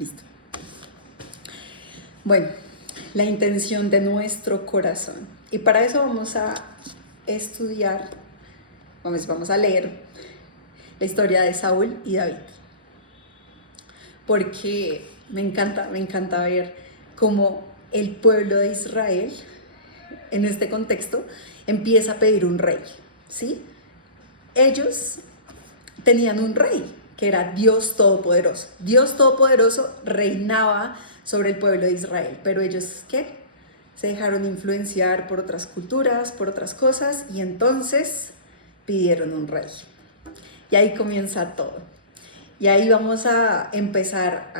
Listo. Bueno, la intención de nuestro corazón. Y para eso vamos a estudiar, vamos a leer la historia de Saúl y David. Porque me encanta ver cómo el pueblo de Israel, en este contexto, empieza a pedir un rey, ¿sí? Ellos tenían un rey, que era Dios Todopoderoso. Dios Todopoderoso reinaba sobre el pueblo de Israel, pero ellos, ¿qué? Se dejaron influenciar por otras culturas, por otras cosas, y entonces pidieron un rey. Y ahí comienza todo. Y ahí vamos a empezar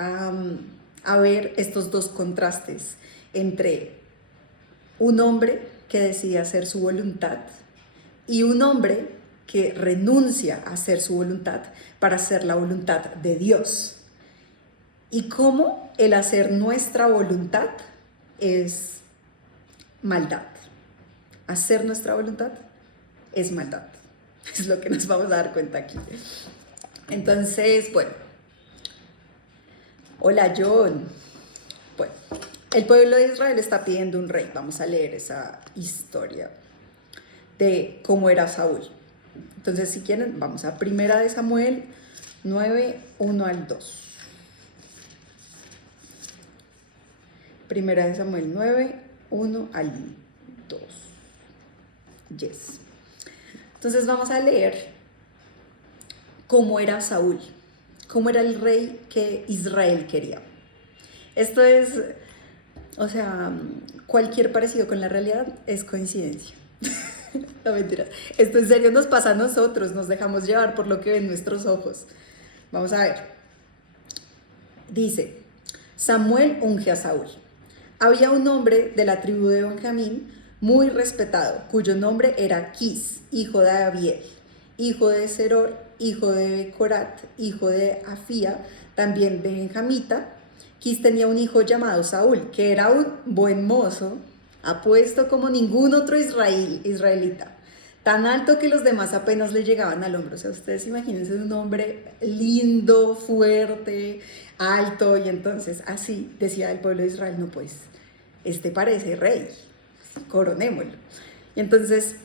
a ver estos dos contrastes entre un hombre que decide hacer su voluntad y un hombre que renuncia a hacer su voluntad para hacer la voluntad de Dios. Y cómo el hacer nuestra voluntad es maldad. Hacer nuestra voluntad es maldad. Es lo que nos vamos a dar cuenta aquí. Entonces, bueno. Hola, John. Bueno, el pueblo de Israel está pidiendo un rey. Vamos a leer esa historia de cómo era Saúl. Entonces, si quieren, vamos a 1 Samuel 9, 1 al 2. 1 Samuel 9, 1 al 2. Yes. Entonces vamos a leer cómo era Saúl, cómo era el rey que Israel quería. Esto es, o sea, cualquier parecido con la realidad es coincidencia. No, mentiras. Esto en serio nos pasa a nosotros, nos dejamos llevar por lo que ven nuestros ojos. Vamos a ver. Dice, Samuel unge a Saúl. Había un hombre de la tribu de Benjamín muy respetado, cuyo nombre era Quis, hijo de Abiel, hijo de Seror, hijo de Corat, hijo de Afía, también benjamita. Quis tenía un hijo llamado Saúl, que era un buen mozo, apuesto como ningún otro israelita, tan alto que los demás apenas le llegaban al hombro. O sea, ustedes imagínense un hombre lindo, fuerte, alto, y entonces así decía el pueblo de Israel, no pues, este parece rey, coronémoslo. Y entonces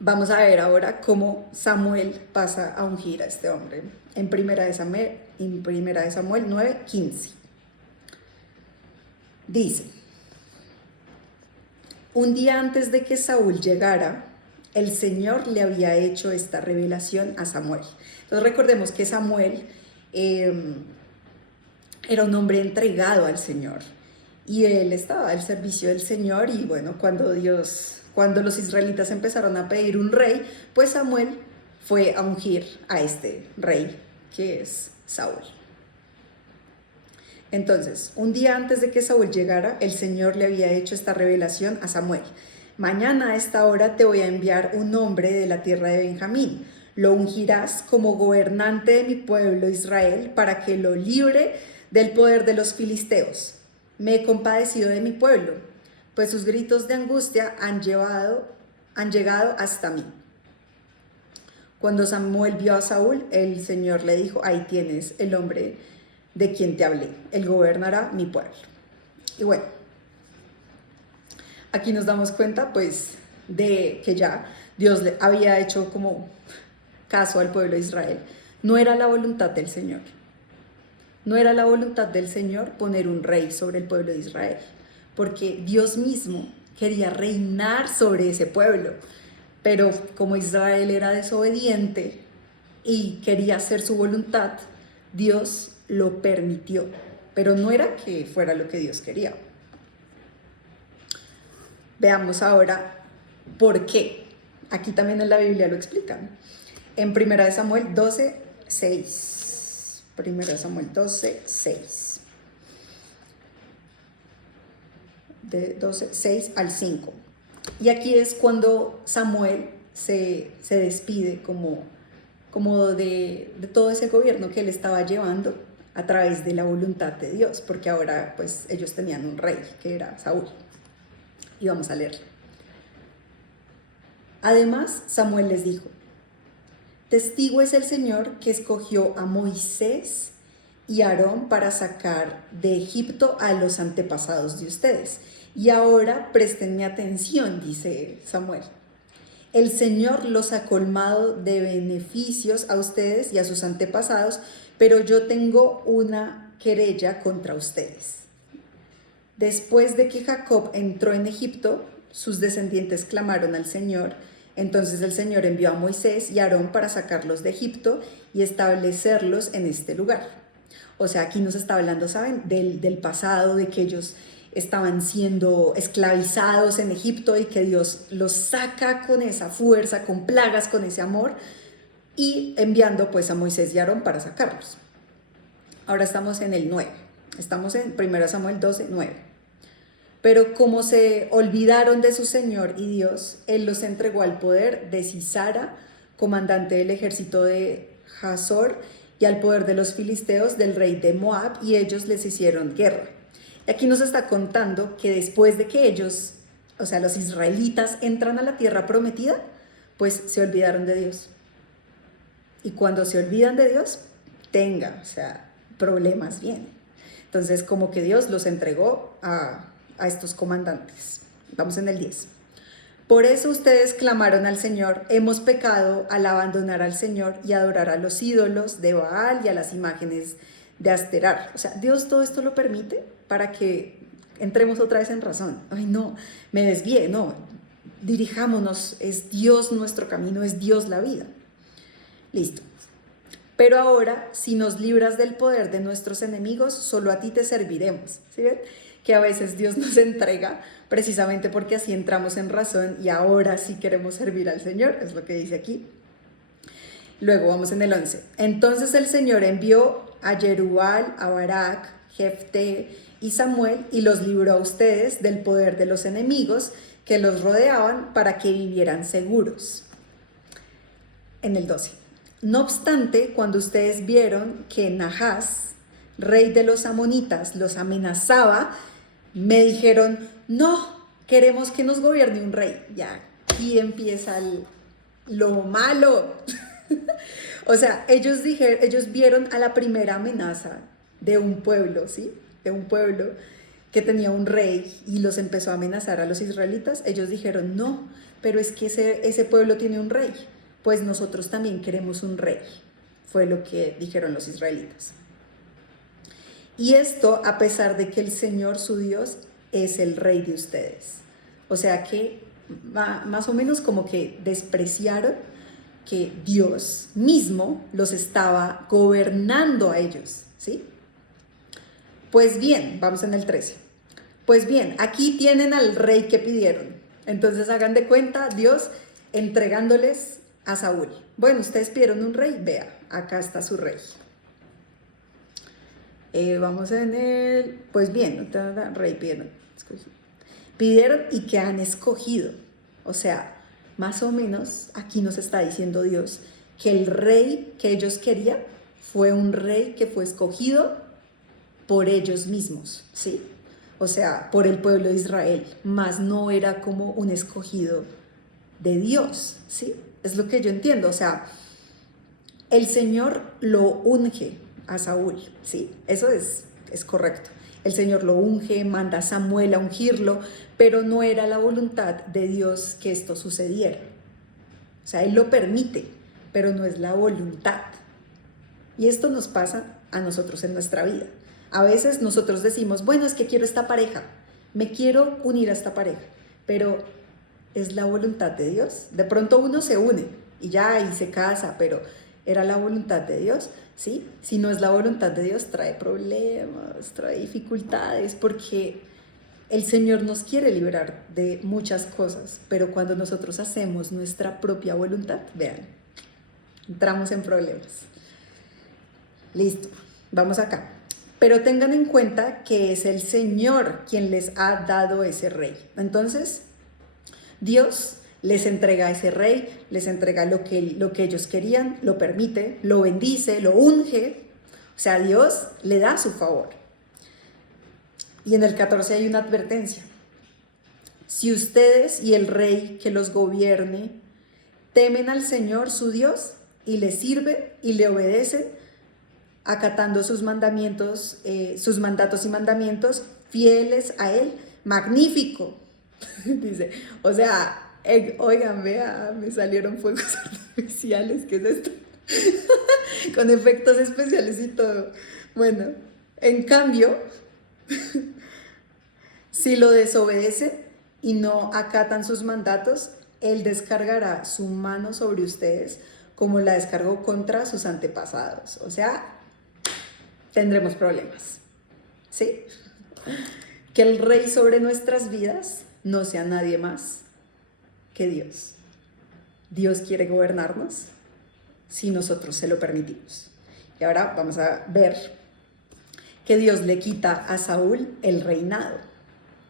vamos a ver ahora cómo Samuel pasa a ungir a este hombre en 1 Samuel 9, 15. Dice, un día antes de que Saúl llegara, el Señor le había hecho esta revelación a Samuel. Entonces recordemos que Samuel era un hombre entregado al Señor y él estaba al servicio del Señor. Y bueno, cuando los israelitas empezaron a pedir un rey, pues Samuel fue a ungir a este rey, que es Saúl. Entonces, un día antes de que Saúl llegara, el Señor le había hecho esta revelación a Samuel. Mañana a esta hora te voy a enviar un hombre de la tierra de Benjamín. Lo ungirás como gobernante de mi pueblo Israel para que lo libre del poder de los filisteos. Me he compadecido de mi pueblo, pues sus gritos de angustia han llegado hasta mí. Cuando Samuel vio a Saúl, el Señor le dijo, ahí tienes el hombre de quien te hablé, él gobernará mi pueblo. Y bueno, aquí nos damos cuenta pues de que ya Dios le había hecho como caso al pueblo de Israel. No era la voluntad del Señor. No era la voluntad del Señor poner un rey sobre el pueblo de Israel, porque Dios mismo quería reinar sobre ese pueblo. Pero como Israel era desobediente y quería hacer su voluntad, Dios lo permitió, pero no era que fuera lo que Dios quería. Veamos ahora por qué. Aquí también en la Biblia lo explican. En 1 Samuel 12, 6. 1 Samuel 12, 6. De 12, 6 al 5. Y aquí es cuando Samuel se despide como de todo ese gobierno que él estaba llevando a través de la voluntad de Dios, porque ahora pues ellos tenían un rey que era Saúl. Y vamos a leerlo. Además, Samuel les dijo, testigo es el Señor que escogió a Moisés y Aarón para sacar de Egipto a los antepasados de ustedes. Y ahora prestenme atención, dice Samuel. El Señor los ha colmado de beneficios a ustedes y a sus antepasados, pero yo tengo una querella contra ustedes. Después de que Jacob entró en Egipto, sus descendientes clamaron al Señor. Entonces el Señor envió a Moisés y a Aarón para sacarlos de Egipto y establecerlos en este lugar. O sea, aquí nos está hablando, ¿saben? Del pasado, de que ellos estaban siendo esclavizados en Egipto y que Dios los saca con esa fuerza, con plagas, con ese amor, y enviando pues a Moisés y a Aarón para sacarlos. Ahora estamos en el 9, estamos en 1 Samuel 12, 9. Pero como se olvidaron de su Señor y Dios, Él los entregó al poder de Sisara, comandante del ejército de Hazor, y al poder de los filisteos, del rey de Moab, y ellos les hicieron guerra. Y aquí nos está contando que después de que ellos, o sea, los israelitas entran a la tierra prometida, pues se olvidaron de Dios. Y cuando se olvidan de Dios, o sea, problemas vienen. Entonces, como que Dios los entregó a estos comandantes. Vamos en el 10. Por eso ustedes clamaron al Señor, hemos pecado al abandonar al Señor y adorar a los ídolos de Baal y a las imágenes de Asterar. O sea, Dios todo esto lo permite para que entremos otra vez en razón. Ay, no, me desvié, no, dirijámonos, es Dios nuestro camino, es Dios la vida. Listo. Pero ahora, si nos libras del poder de nuestros enemigos, solo a ti te serviremos. ¿Sí ven? Que a veces Dios nos entrega precisamente porque así entramos en razón y ahora sí queremos servir al Señor, es lo que dice aquí. Luego vamos en el 11. Entonces el Señor envió a Jerubal, a Barak, Jefté y Samuel y los libró a ustedes del poder de los enemigos que los rodeaban para que vivieran seguros. En el 12. No obstante, cuando ustedes vieron que Nahas, rey de los amonitas, los amenazaba, me dijeron, no, queremos que nos gobierne un rey. Ya, aquí empieza lo malo. O sea, ellos vieron a la primera amenaza de un pueblo, ¿sí? De un pueblo que tenía un rey y los empezó a amenazar a los israelitas. Ellos dijeron, no, pero es que ese pueblo tiene un rey. Pues nosotros también queremos un rey. Fue lo que dijeron los israelitas. Y esto a pesar de que el Señor su Dios es el rey de ustedes. O sea que más o menos como que despreciaron que Dios mismo los estaba gobernando a ellos, ¿sí? Pues bien, vamos en el 13. Pues bien, aquí tienen al rey que pidieron. Entonces hagan de cuenta Dios entregándoles a Saúl. Bueno, ustedes pidieron un rey, vea, acá está su rey. Vamos en el, pues bien, rey pidieron y que han escogido. O sea, más o menos aquí nos está diciendo Dios que el rey que ellos querían fue un rey que fue escogido por ellos mismos, ¿sí? O sea, por el pueblo de Israel, más no era como un escogido de Dios, ¿sí? Es lo que yo entiendo, o sea, el Señor lo unge a Saúl, ¿sí? Eso es correcto. El Señor lo unge, manda a Samuel a ungirlo, pero no era la voluntad de Dios que esto sucediera. O sea, Él lo permite, pero no es la voluntad. Y esto nos pasa a nosotros en nuestra vida. A veces nosotros decimos, bueno, es que quiero esta pareja, me quiero unir a esta pareja, pero ¿es la voluntad de Dios? De pronto uno se une y ya, y se casa, pero ¿era la voluntad de Dios? ¿Sí? Si no es la voluntad de Dios, trae problemas, trae dificultades, porque el Señor nos quiere liberar de muchas cosas, pero cuando nosotros hacemos nuestra propia voluntad, vean, entramos en problemas. Listo, vamos acá. Pero tengan en cuenta que es el Señor quien les ha dado ese rey. Entonces, Dios les entrega a ese rey, les entrega lo que ellos querían, lo permite, lo bendice, lo unge. O sea, Dios le da su favor. Y en el 14 hay una advertencia. Si ustedes y el rey que los gobierne temen al Señor su Dios y le sirven y le obedecen, acatando sus mandamientos, sus mandatos y mandamientos, fieles a Él. Magnífico. Dice, o sea, oigan, vea, me salieron fuegos artificiales, ¿qué es esto? Con efectos especiales y todo. Bueno, en cambio, si lo desobedecen y no acatan sus mandatos, Él descargará su mano sobre ustedes como la descargó contra sus antepasados. O sea, tendremos problemas. ¿Sí? Que el rey sobre nuestras vidas no sea nadie más que Dios. Dios quiere gobernarnos si nosotros se lo permitimos. Y ahora vamos a ver que Dios le quita a Saúl el reinado.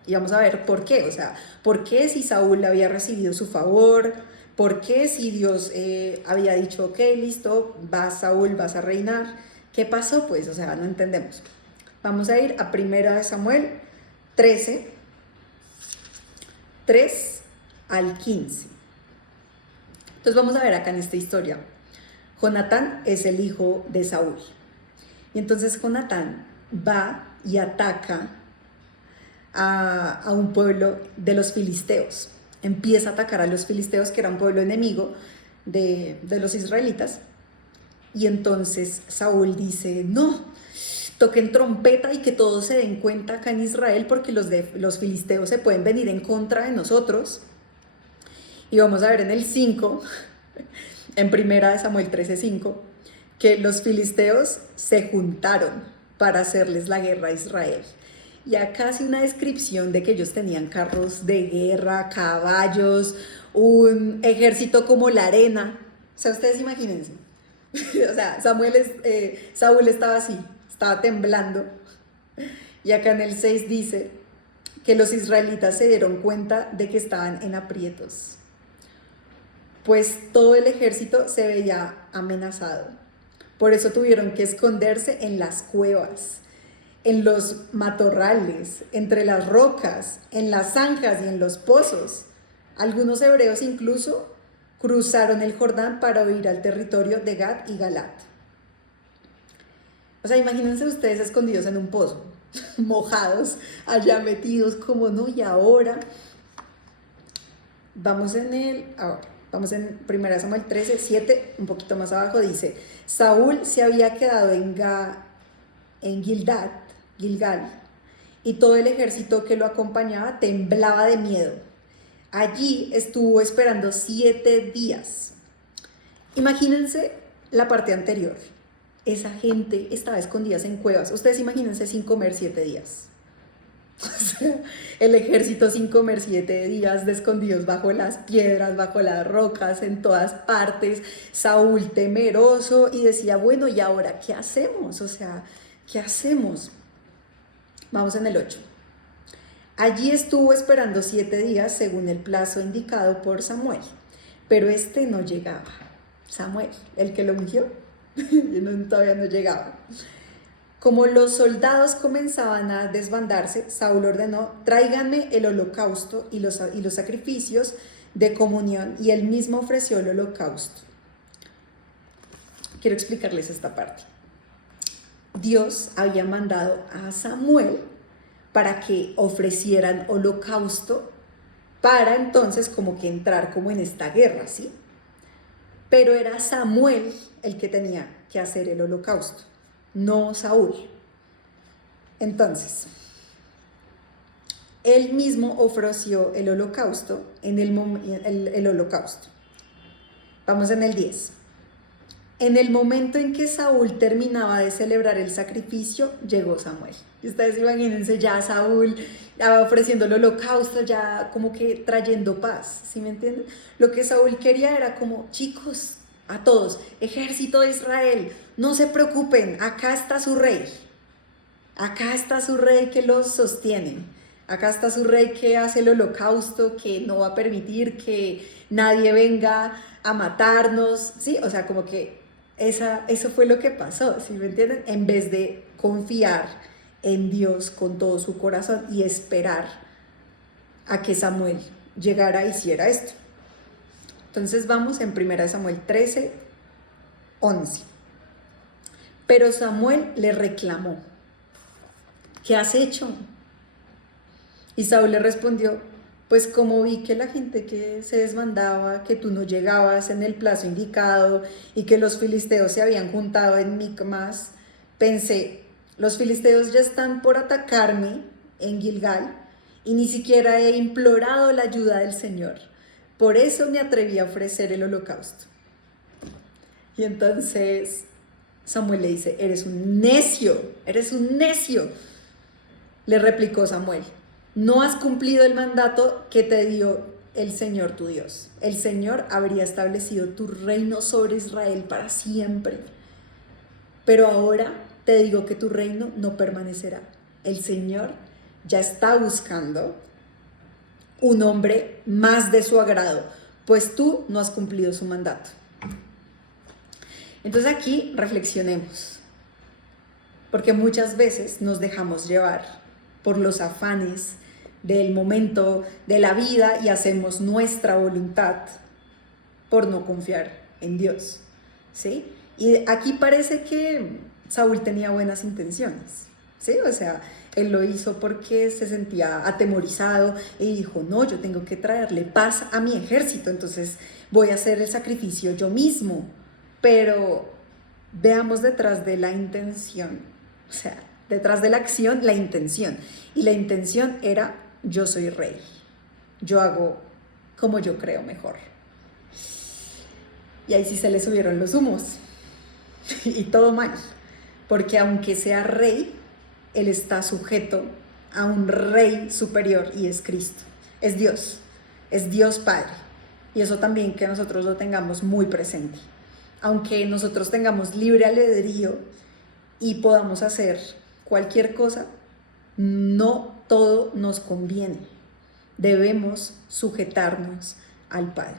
Y vamos a ver por qué, o sea, por qué si Saúl había recibido su favor, por qué si Dios había dicho, ok, listo, vas Saúl, vas a reinar. ¿Qué pasó? Pues, o sea, no entendemos. Vamos a ir a 1 Samuel 13, 3 al 15. Entonces vamos a ver acá en esta historia. Jonatán es el hijo de Saúl. Y entonces Jonatán va y ataca a un pueblo de los filisteos. Empieza a atacar a los filisteos, que era un pueblo enemigo de los israelitas. Y entonces Saúl dice, no, toquen trompeta y que todos se den cuenta acá en Israel, porque los filisteos se pueden venir en contra de nosotros. Y vamos a ver en el 5, en 1 Samuel 13:5, que los filisteos se juntaron para hacerles la guerra a Israel. Y acá hace una descripción de que ellos tenían carros de guerra, caballos, un ejército como la arena. O sea, ustedes imagínense. O sea, Saúl estaba así, estaba temblando. Y acá en el 6 dice que los israelitas se dieron cuenta de que estaban en aprietos, pues todo el ejército se veía amenazado. Por eso tuvieron que esconderse en las cuevas, en los matorrales, entre las rocas, en las zanjas y en los pozos. Algunos hebreos incluso cruzaron el Jordán para huir al territorio de Gad y Galat. O sea, imagínense ustedes escondidos en un pozo, mojados, allá metidos, como no, y ahora vamos en 1 Samuel 13, 7, un poquito más abajo, dice, Saúl se había quedado en Gilgal, y todo el ejército que lo acompañaba temblaba de miedo. Allí estuvo esperando 7 días. Imagínense la parte anterior. Esa gente estaba escondida en cuevas. Ustedes imagínense sin comer 7 días. O sea, el ejército sin comer 7 días, de escondidos bajo las piedras, bajo las rocas, en todas partes. Saúl temeroso y decía, bueno, ¿y ahora qué hacemos? O sea, ¿qué hacemos? Vamos en el 8. Allí estuvo esperando 7 días según el plazo indicado por Samuel, pero este no llegaba. Samuel, el que lo ungió, todavía no llegaba. Como los soldados comenzaban a desbandarse, Saúl ordenó, tráiganme el holocausto y los sacrificios de comunión, y él mismo ofreció el holocausto. Quiero explicarles esta parte. Dios había mandado a Samuel para que ofrecieran holocausto, para entonces como que entrar como en esta guerra, ¿sí? Pero era Samuel el que tenía que hacer el holocausto, no Saúl. Entonces, él mismo ofreció el holocausto el holocausto. Vamos en el 10. En el momento en que Saúl terminaba de celebrar el sacrificio, llegó Samuel. Y ustedes imagínense ya Saúl ofreciendo el holocausto, ya como que trayendo paz, ¿sí me entienden? Lo que Saúl quería era como, chicos, a todos, ejército de Israel, no se preocupen, acá está su rey. Acá está su rey que los sostiene. Acá está su rey que hace el holocausto, que no va a permitir que nadie venga a matarnos, ¿sí? O sea, como que eso fue lo que pasó, ¿sí me entienden? En vez de confiar en Dios con todo su corazón y esperar a que Samuel llegara e hiciera esto. Entonces vamos en 1 Samuel 13, 11. Pero Samuel le reclamó: ¿qué has hecho? Y Saúl le respondió: pues como vi que la gente que se desbandaba, que tú no llegabas en el plazo indicado y que los filisteos se habían juntado en Micmas, pensé, los filisteos ya están por atacarme en Gilgal y ni siquiera he implorado la ayuda del Señor. Por eso me atreví a ofrecer el holocausto. Y entonces Samuel le dice: eres un necio, eres un necio. Le replicó Samuel: no has cumplido el mandato que te dio el Señor tu Dios. El Señor habría establecido tu reino sobre Israel para siempre. Pero ahora te digo que tu reino no permanecerá. El Señor ya está buscando un hombre más de su agrado, pues tú no has cumplido su mandato. Entonces aquí reflexionemos, porque muchas veces nos dejamos llevar por los afanes del momento, de la vida, y hacemos nuestra voluntad por no confiar en Dios, ¿sí? Y aquí parece que Saúl tenía buenas intenciones, ¿sí? O sea, él lo hizo porque se sentía atemorizado y dijo: no, yo tengo que traerle paz a mi ejército, entonces voy a hacer el sacrificio yo mismo. Pero veamos detrás de la intención, o sea, detrás de la acción, la intención. Y la intención era: yo soy rey, yo hago como yo creo mejor. Y ahí sí se le subieron los humos. Y todo mal, porque aunque sea rey, él está sujeto a un rey superior, y es Cristo, es Dios Padre. Y eso también que nosotros lo tengamos muy presente. Aunque nosotros tengamos libre albedrío y podamos hacer cualquier cosa, no todo nos conviene. Debemos sujetarnos al Padre,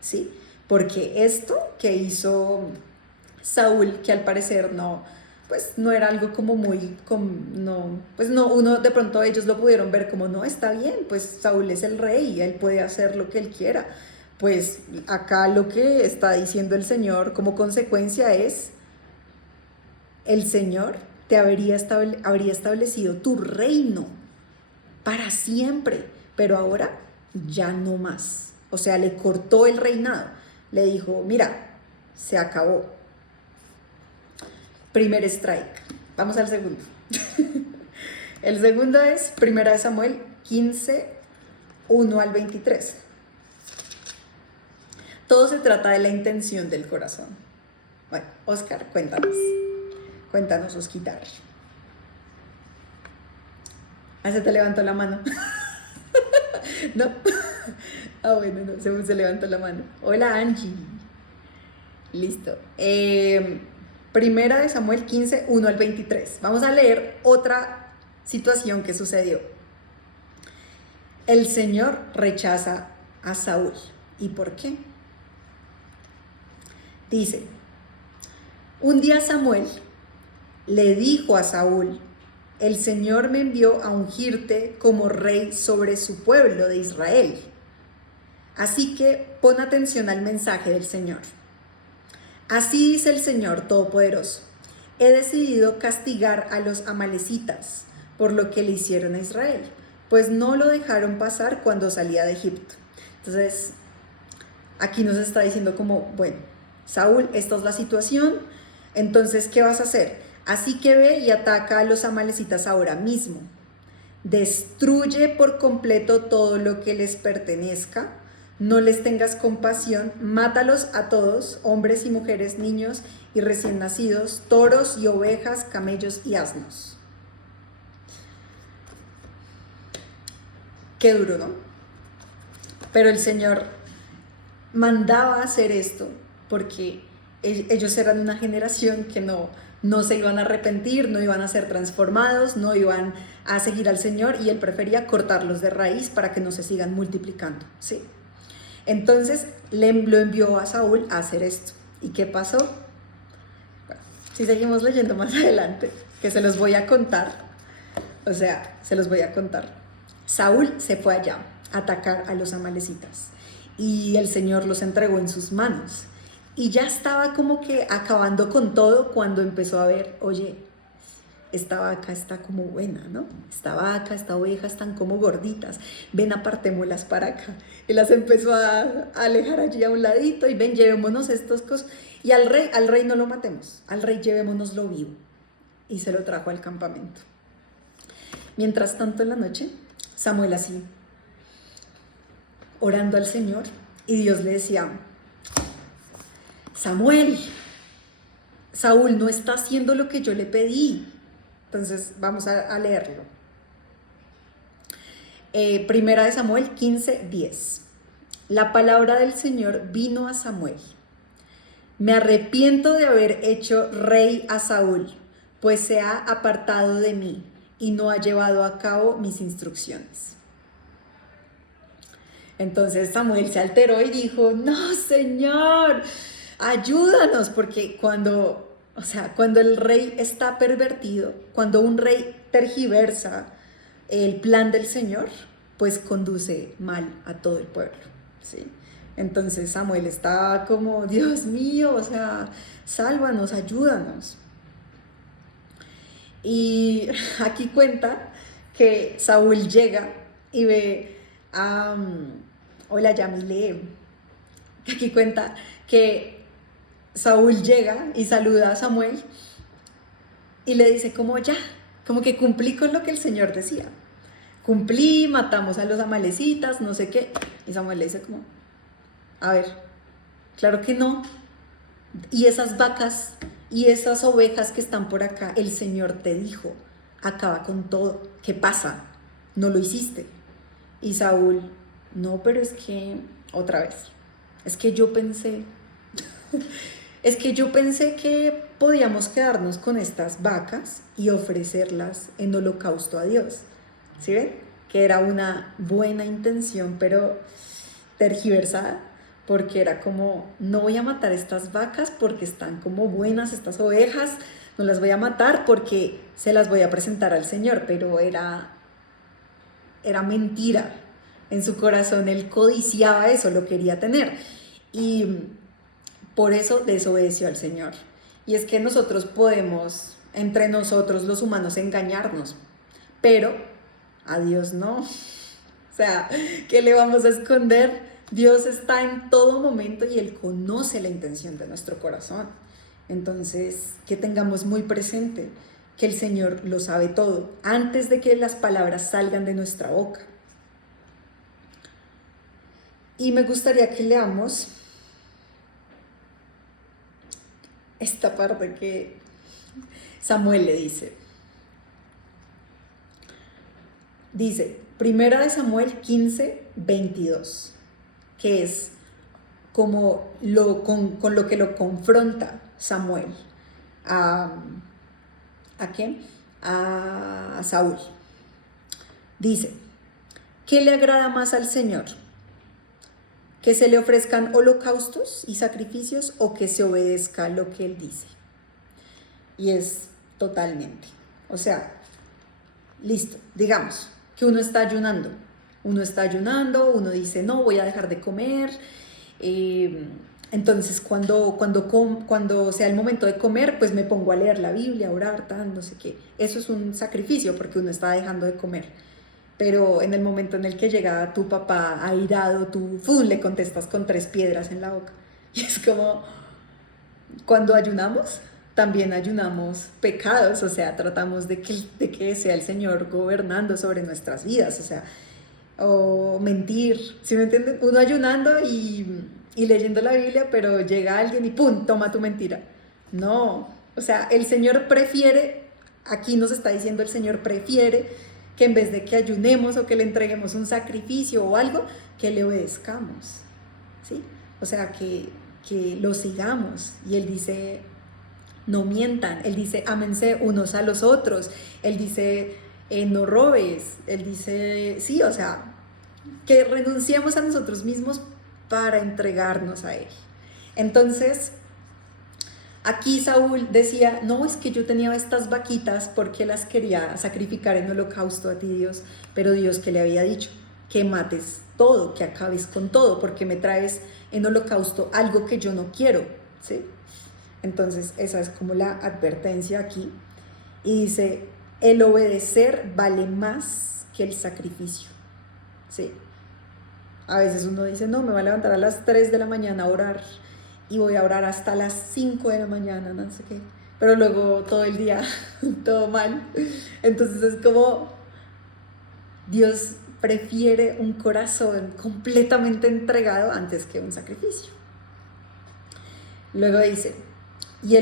¿sí? Porque esto que hizo Saúl, que al parecer pues no era algo como muy, uno de pronto ellos lo pudieron ver como: no, está bien, pues Saúl es el rey, él puede hacer lo que él quiera. Pues acá lo que está diciendo el Señor como consecuencia es: el Señor te habría establecido tu reino para siempre, pero ahora ya no más. O sea, le cortó el reinado, le dijo: mira, se acabó. Primer strike. Vamos al segundo. El segundo es 1 Samuel 15, 1 al 23. Todo se trata de la intención del corazón. Bueno, Oscar, cuéntanos, Osquitar. Ah, se te levantó la mano. No. Ah, bueno, no, se levantó la mano. Hola, Angie. Listo. Primera de Samuel 15, 1 al 23. Vamos a leer otra situación que sucedió. El Señor rechaza a Saúl. ¿Y por qué? Dice: un día Samuel le dijo a Saúl: el Señor me envió a ungirte como rey sobre su pueblo de Israel. Así que pon atención al mensaje del Señor. Así dice el Señor Todopoderoso: he decidido castigar a los amalecitas por lo que le hicieron a Israel, pues no lo dejaron pasar cuando salía de Egipto. Entonces, aquí nos está diciendo como: bueno, Saúl, esta es la situación, entonces, ¿qué vas a hacer? Así que ve y ataca a los amalecitas ahora mismo. Destruye por completo todo lo que les pertenezca. No les tengas compasión, mátalos a todos, hombres y mujeres, niños y recién nacidos, toros y ovejas, camellos y asnos. Qué duro, ¿no? Pero el Señor mandaba hacer esto porque ellos eran una generación que no se iban a arrepentir, no iban a ser transformados, no iban a seguir al Señor, y Él prefería cortarlos de raíz para que no se sigan multiplicando, ¿sí? Entonces lo envió a Saúl a hacer esto. ¿Y qué pasó? Bueno, si seguimos leyendo más adelante, que se los voy a contar, Saúl se fue allá a atacar a los amalecitas y el Señor los entregó en sus manos. Y ya estaba como que acabando con todo cuando empezó a ver, oye, esta vaca está como buena, ¿no? Esta vaca, esta oveja están como gorditas, ven apartémoslas para acá. Y las empezó a alejar allí a un ladito y ven, llevémonos estos cosas. Y al rey no lo matemos, al rey llevémonoslo vivo. Y se lo trajo al campamento. Mientras tanto en la noche, Samuel así, orando al Señor, y Dios le decía, Samuel, Saúl no está haciendo lo que yo le pedí. Entonces vamos a leerlo. Primera de Samuel 15:10. La palabra del Señor vino a Samuel. Me arrepiento de haber hecho rey a Saúl, pues se ha apartado de mí y no ha llevado a cabo mis instrucciones. Entonces Samuel se alteró y dijo, no, Señor, ayúdanos, porque cuando el rey está pervertido, cuando un rey tergiversa el plan del Señor, pues conduce mal a todo el pueblo, ¿sí? Entonces Samuel está como, Dios mío, o sea, sálvanos, ayúdanos. Y aquí cuenta que Saúl llega y ve a, hola Yamile, aquí cuenta que Saúl llega y saluda a Samuel y le dice como ya, como que cumplí con lo que el Señor decía. Cumplí, matamos a los amalecitas, no sé qué. Y Samuel le dice como, a ver, claro que no. Y esas vacas y esas ovejas que están por acá, el Señor te dijo, acaba con todo. ¿Qué pasa? No lo hiciste. Y Saúl, no, pero es que, otra vez, es que yo pensé... Es que yo pensé que podíamos quedarnos con estas vacas y ofrecerlas en holocausto a Dios. ¿Sí ven? Que era una buena intención, pero tergiversada, porque era como, no voy a matar estas vacas porque están como buenas estas ovejas, no las voy a matar porque se las voy a presentar al Señor, pero era mentira. En su corazón él codiciaba eso, lo quería tener. Y por eso desobedeció al Señor. Y es que nosotros podemos, entre nosotros los humanos, engañarnos, pero a Dios no. O sea, ¿qué le vamos a esconder? Dios está en todo momento y Él conoce la intención de nuestro corazón. Entonces, que tengamos muy presente que el Señor lo sabe todo, antes de que las palabras salgan de nuestra boca. Y me gustaría que leamos esta parte que Samuel le dice. Dice, primera de Samuel 15:22, que es como con lo que lo confronta Samuel a ¿quién? A Saúl. Dice, ¿qué le agrada más al Señor? ¿Que se le ofrezcan holocaustos y sacrificios o que se obedezca lo que Él dice? Y es totalmente. O sea, listo, digamos que uno está ayunando. Uno dice, no, voy a dejar de comer. Entonces, cuando sea el momento de comer, pues me pongo a leer la Biblia, a orar, tal, no sé qué. Eso es un sacrificio porque uno está dejando de comer. Pero en el momento en el que llega tu papá airado, tú le contestas con 3 piedras en la boca. Y es como, cuando ayunamos, también ayunamos pecados, o sea, tratamos de que sea el Señor gobernando sobre nuestras vidas, o sea, o mentir, ¿sí me entienden? Uno ayunando y leyendo la Biblia, pero llega alguien y ¡pum!, toma tu mentira. No, o sea, el Señor prefiere, aquí nos está diciendo el Señor prefiere que en vez de que ayunemos o que le entreguemos un sacrificio o algo, que le obedezcamos, ¿sí? O sea, que lo sigamos. Y Él dice, no mientan. Él dice, ámense unos a los otros. Él dice, no robes. Él dice, sí, o sea, que renunciemos a nosotros mismos para entregarnos a Él. Entonces, aquí Saúl decía, no, es que yo tenía estas vaquitas porque las quería sacrificar en holocausto a ti, Dios, pero Dios que le había dicho, que mates todo, que acabes con todo, porque me traes en holocausto algo que yo no quiero. ¿sí? Entonces esa es como la advertencia aquí. Y dice, el obedecer vale más que el sacrificio, ¿sí? A veces uno dice, no, me voy a levantar a las 3 de la mañana a orar y voy a orar hasta las 5 de la mañana, no sé qué. Pero luego todo el día, todo mal. Entonces es como, Dios prefiere un corazón completamente entregado antes que un sacrificio. Luego dice, y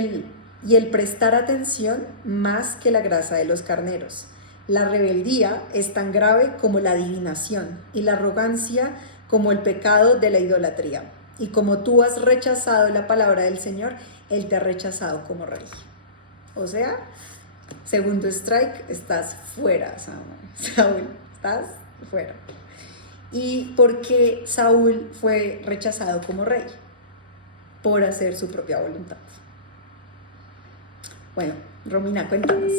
el prestar atención más que la grasa de los carneros. La rebeldía es tan grave como la adivinación y la arrogancia como el pecado de la idolatría. Y como tú has rechazado la palabra del Señor, Él te ha rechazado como rey. O sea, segundo strike, estás fuera, Saúl, estás fuera. ¿Y por qué Saúl fue rechazado como rey? Por hacer su propia voluntad. Bueno, Romina, cuéntanos.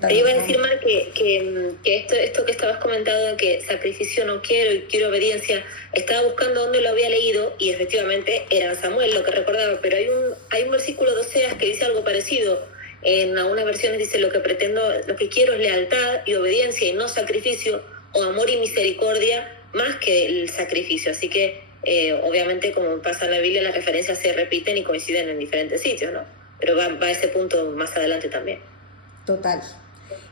Te iba a decir, Mar, que esto que estabas comentando de que sacrificio no quiero y quiero obediencia, estaba buscando dónde lo había leído y efectivamente era Samuel lo que recordaba, pero hay un versículo de Oseas que dice algo parecido. En algunas versiones dice, lo que quiero es lealtad y obediencia y no sacrificio, o amor y misericordia más que el sacrificio. Así que obviamente, como pasa en la Biblia, las referencias se repiten y coinciden en diferentes sitios, ¿no? Pero va a ese punto más adelante también. Total.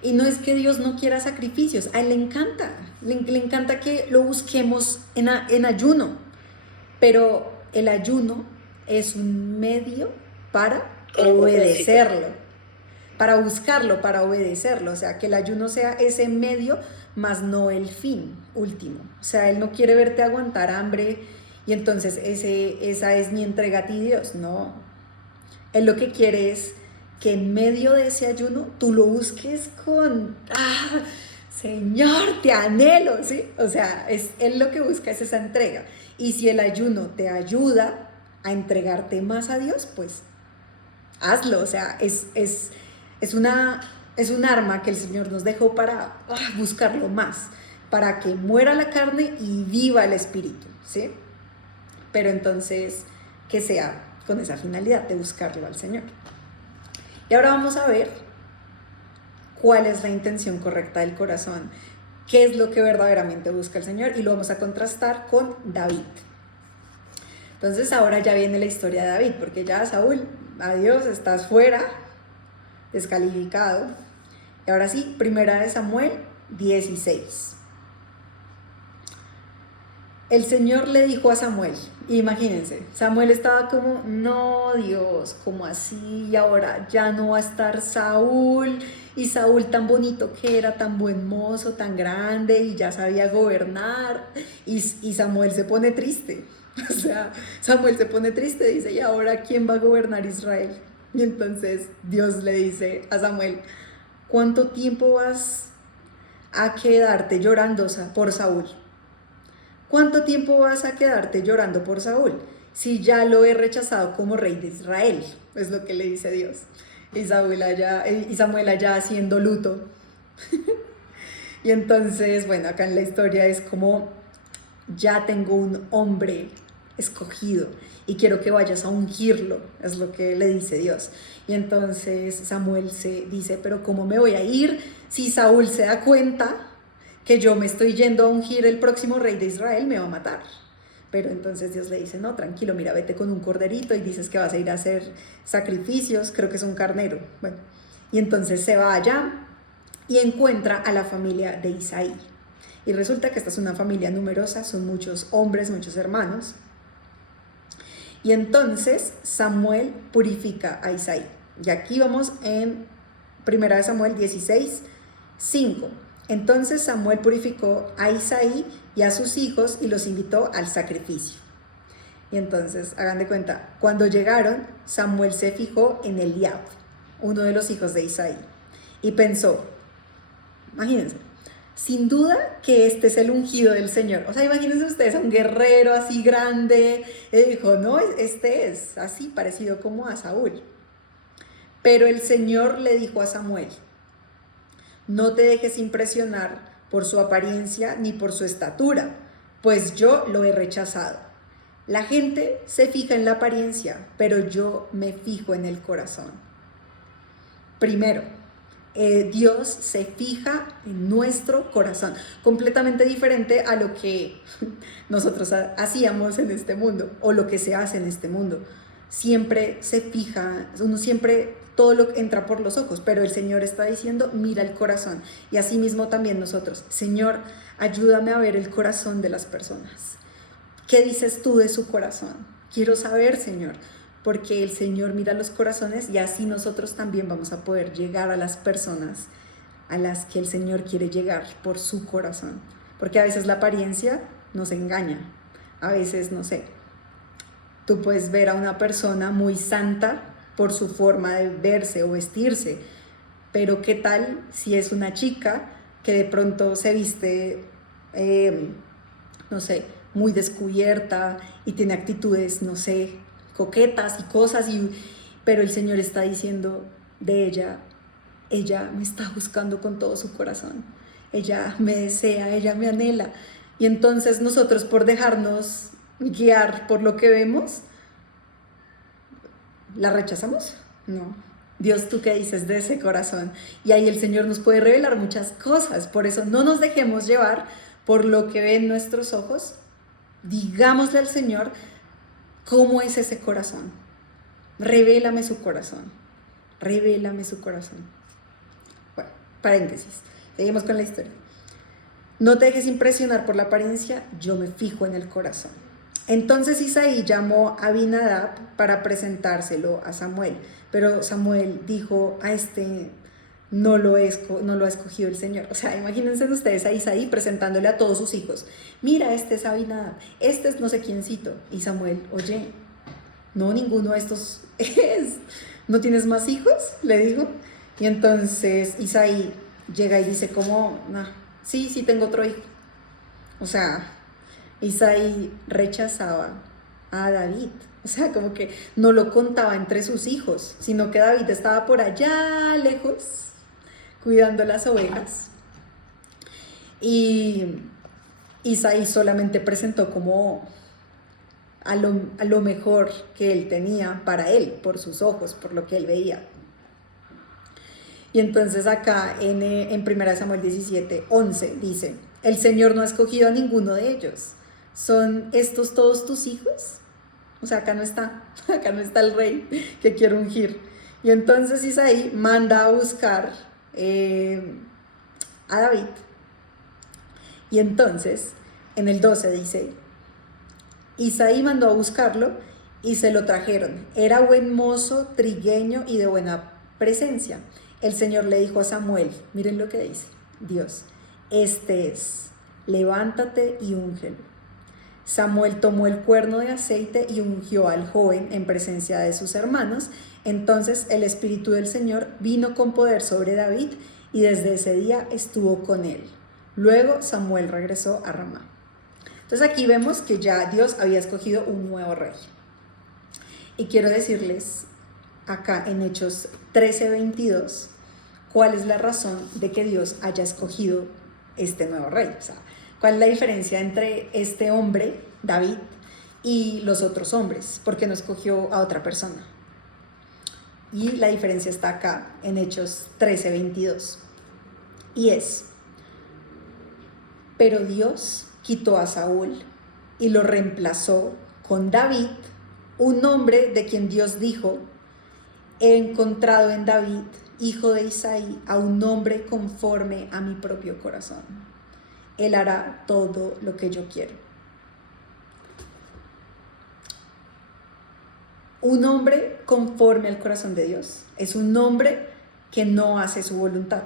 Y no es que Dios no quiera sacrificios, a Él le encanta, le encanta que lo busquemos en ayuno, pero el ayuno es un medio para obedecerlo, para buscarlo, para obedecerlo, o sea, que el ayuno sea ese medio, más no el fin último. O sea, Él no quiere verte aguantar hambre y entonces esa es mi entrega a ti, Dios, no. Él lo que quiere es que en medio de ese ayuno tú lo busques con, Señor, te anhelo, ¿sí? O sea, Él lo que busca es esa entrega. Y si el ayuno te ayuda a entregarte más a Dios, pues hazlo. O sea, es un arma que el Señor nos dejó para buscarlo más, para que muera la carne y viva el espíritu, ¿sí? Pero entonces, que sea con esa finalidad de buscarlo al Señor. Y ahora vamos a ver cuál es la intención correcta del corazón, qué es lo que verdaderamente busca el Señor, y lo vamos a contrastar con David. Entonces ahora ya viene la historia de David, porque ya Saúl, adiós, estás fuera, descalificado. Y ahora sí, primera de Samuel 16. El Señor le dijo a Samuel, imagínense, Samuel estaba como, no Dios, ¿cómo así? Y ahora ya no va a estar Saúl, y Saúl tan bonito que era, tan buen mozo, tan grande, y ya sabía gobernar, y Samuel se pone triste, o sea, Samuel se pone triste, dice, ¿y ahora quién va a gobernar Israel? Y entonces Dios le dice a Samuel, ¿cuánto tiempo vas a quedarte llorando por Saúl? ¿Cuánto tiempo vas a quedarte llorando por Saúl? Si ya lo he rechazado como rey de Israel, es lo que le dice Dios. Y Samuel allá haciendo luto. Y entonces, bueno, acá en la historia es como, ya tengo un hombre escogido y quiero que vayas a ungirlo, es lo que le dice Dios. Y entonces Samuel se dice, pero ¿cómo me voy a ir si Saúl se da cuenta que yo me estoy yendo a ungir el próximo rey de Israel? Me va a matar. Pero entonces Dios le dice, no, tranquilo, mira, vete con un corderito y dices que vas a ir a hacer sacrificios, creo que es un carnero. Bueno, y entonces se va allá y encuentra a la familia de Isaí. Y resulta que esta es una familia numerosa, son muchos hombres, muchos hermanos. Y entonces Samuel purifica a Isaí. Y aquí vamos en 1 Samuel 16, 5. Entonces Samuel purificó a Isaí y a sus hijos y los invitó al sacrificio. Y entonces, hagan de cuenta, cuando llegaron, Samuel se fijó en Eliab, uno de los hijos de Isaí, y pensó, imagínense, sin duda que este es el ungido del Señor. O sea, imagínense ustedes a un guerrero así grande. Él dijo, no, este es así, parecido como a Saúl. Pero el Señor le dijo a Samuel, no te dejes impresionar por su apariencia ni por su estatura, pues yo lo he rechazado. La gente se fija en la apariencia, pero yo me fijo en el corazón. Primero, Dios se fija en nuestro corazón, completamente diferente a lo que nosotros hacíamos en este mundo o lo que se hace en este mundo. Siempre se fija, uno siempre, todo lo entra por los ojos, pero el Señor está diciendo, mira el corazón. Y así mismo también nosotros, Señor, ayúdame a ver el corazón de las personas. ¿Qué dices tú de su corazón? Quiero saber, Señor, porque el Señor mira los corazones y así nosotros también vamos a poder llegar a las personas a las que el Señor quiere llegar por su corazón. Porque a veces la apariencia nos engaña. A veces, no sé, tú puedes ver a una persona muy santa por su forma de verse o vestirse, pero ¿qué tal si es una chica que de pronto se viste, no sé, muy descubierta y tiene actitudes, no sé, coquetas y cosas, pero el Señor está diciendo de ella me está buscando con todo su corazón, ella me desea, ella me anhela. Y entonces nosotros, por dejarnos guiar por lo que vemos, ¿la rechazamos? No. Dios, ¿tú qué dices de ese corazón? Y ahí el Señor nos puede revelar muchas cosas. Por eso no nos dejemos llevar por lo que ven nuestros ojos. Digámosle al Señor cómo es ese corazón. Revélame su corazón. Revélame su corazón. Bueno, paréntesis. Seguimos con la historia. No te dejes impresionar por la apariencia, yo me fijo en el corazón. Entonces Isaí llamó a Abinadab para presentárselo a Samuel, pero Samuel dijo, a este no lo ha escogido el Señor. O sea, imagínense ustedes a Isaí presentándole a todos sus hijos. Mira, este es Abinadab, este es no sé quiéncito. Y Samuel, oye, no, ninguno de estos es. ¿No tienes más hijos? Le dijo. Y entonces Isaí llega y dice como, no, sí, tengo otro hijo. O sea, Isaí rechazaba a David. O sea, como que no lo contaba entre sus hijos, sino que David estaba por allá lejos, cuidando las ovejas. Y Isaí solamente presentó como a lo mejor que él tenía para él, por sus ojos, por lo que él veía. Y entonces acá en 1 Samuel 17:11 dice, el Señor no ha escogido a ninguno de ellos. ¿Son estos todos tus hijos? O sea, acá no está el rey que quiere ungir. Y entonces Isaí manda a buscar a David. Y entonces, en el 12 dice, Isaí mandó a buscarlo y se lo trajeron. Era buen mozo, trigueño y de buena presencia. El Señor le dijo a Samuel, miren lo que dice Dios, este es, levántate y úngelo. Samuel tomó el cuerno de aceite y ungió al joven en presencia de sus hermanos. Entonces el Espíritu del Señor vino con poder sobre David y desde ese día estuvo con él. Luego Samuel regresó a Ramá. Entonces aquí vemos que ya Dios había escogido un nuevo rey. Y quiero decirles acá en Hechos 13:22 cuál es la razón de que Dios haya escogido este nuevo rey. O sea, ¿cuál es la diferencia entre este hombre, David, y los otros hombres? ¿Por qué no escogió a otra persona? Y la diferencia está acá en Hechos 13:22. Y es, pero Dios quitó a Saúl y lo reemplazó con David, un hombre de quien Dios dijo, he encontrado en David, hijo de Isaí, a un hombre conforme a mi propio corazón. Él hará todo lo que yo quiero. Un hombre conforme al corazón de Dios es un hombre que no hace su voluntad.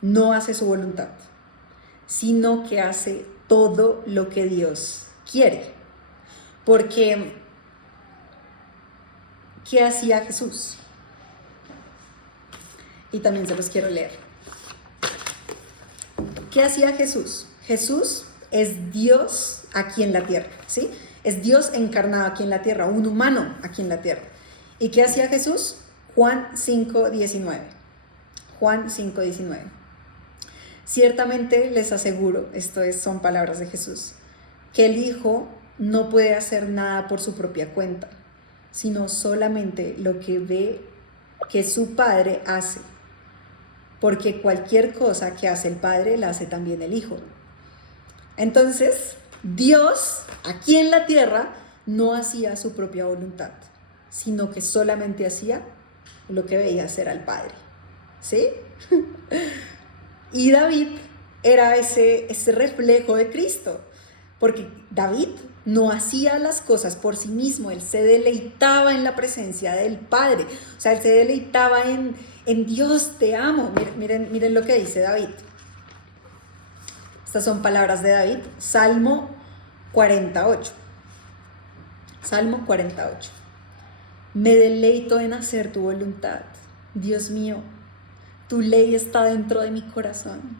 No hace su voluntad, sino que hace todo lo que Dios quiere. Porque, ¿qué hacía Jesús? Y también se los quiero leer. ¿Qué hacía Jesús? Jesús es Dios aquí en la tierra, ¿sí? Es Dios encarnado aquí en la tierra, un humano aquí en la tierra. ¿Y qué hacía Jesús? Juan 5:19. Juan 5:19. Ciertamente les aseguro, son palabras de Jesús, que el Hijo no puede hacer nada por su propia cuenta, sino solamente lo que ve que su padre hace, porque cualquier cosa que hace el padre la hace también el hijo. Entonces, Dios aquí en la tierra no hacía su propia voluntad, sino que solamente hacía lo que veía hacer al padre, ¿sí? Y David era ese reflejo de Cristo, porque David no hacía las cosas por sí mismo, él se deleitaba en la presencia del Padre, o sea, él se deleitaba en Dios, te amo. Miren lo que dice David. Estas son palabras de David, Salmo 48. Salmo 48. Me deleito en hacer tu voluntad, Dios mío, tu ley está dentro de mi corazón.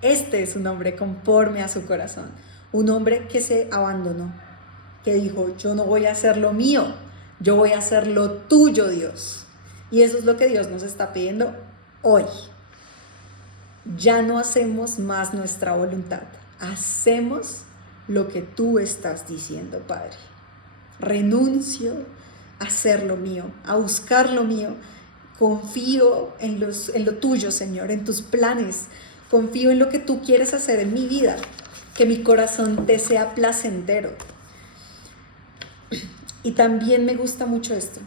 Este es un hombre conforme a su corazón, un hombre que se abandonó, que dijo, yo no voy a hacer lo mío, yo voy a hacer lo tuyo, Dios. Y eso es lo que Dios nos está pidiendo hoy. Ya no hacemos más nuestra voluntad, hacemos lo que tú estás diciendo, Padre. Renuncio a hacer lo mío, a buscar lo mío. Confío en lo tuyo, Señor, en tus planes. Confío en lo que tú quieres hacer en mi vida. Que mi corazón te sea placentero. Y también me gusta mucho esto.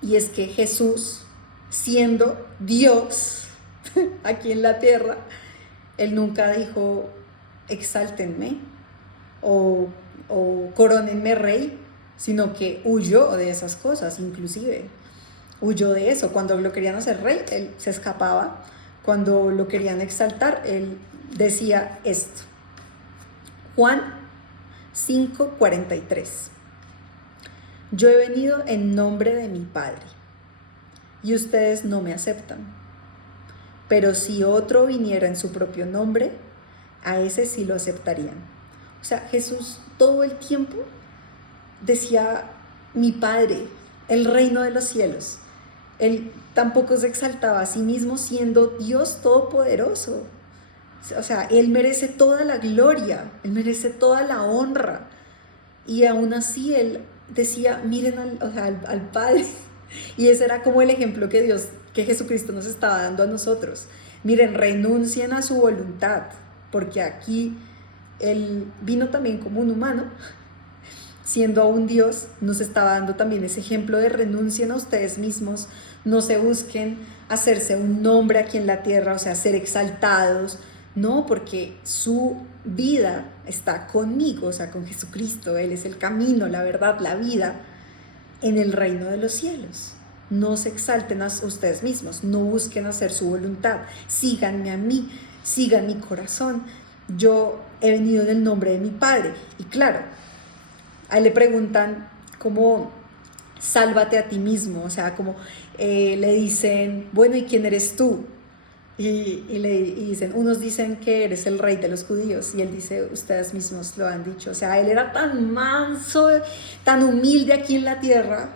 Y es que Jesús, siendo Dios aquí en la tierra, Él nunca dijo, exáltenme o corónenme rey, sino que huyó de esas cosas, inclusive. Huyó de eso. Cuando lo querían hacer rey, Él se escapaba. Cuando lo querían exaltar, Él decía esto. Juan 5:43. Yo he venido en nombre de mi Padre, y ustedes no me aceptan. Pero si otro viniera en su propio nombre, a ese sí lo aceptarían. O sea, Jesús todo el tiempo decía, mi Padre, el reino de los cielos. Él tampoco se exaltaba a sí mismo siendo Dios todopoderoso. O sea, Él merece toda la gloria, Él merece toda la honra. Y aún así Él decía, miren al Padre. Y ese era como el ejemplo que Jesucristo nos estaba dando a nosotros. Miren, renuncien a su voluntad, porque aquí Él vino también como un humano, siendo aún Dios, nos estaba dando también ese ejemplo de renuncien a ustedes mismos, no se busquen hacerse un nombre aquí en la tierra, o sea, ser exaltados, no, porque su vida está conmigo, o sea, con Jesucristo. Él es el camino, la verdad, la vida en el reino de los cielos. No se exalten a ustedes mismos, no busquen hacer su voluntad, síganme a mí, sigan mi corazón. Yo he venido en el nombre de mi Padre. Y claro, ahí le preguntan como, sálvate a ti mismo, o sea, como le dicen, bueno, ¿y quién eres tú? Y dicen, unos dicen que eres el rey de los judíos, y él dice, ustedes mismos lo han dicho. O sea, él era tan manso, tan humilde aquí en la tierra,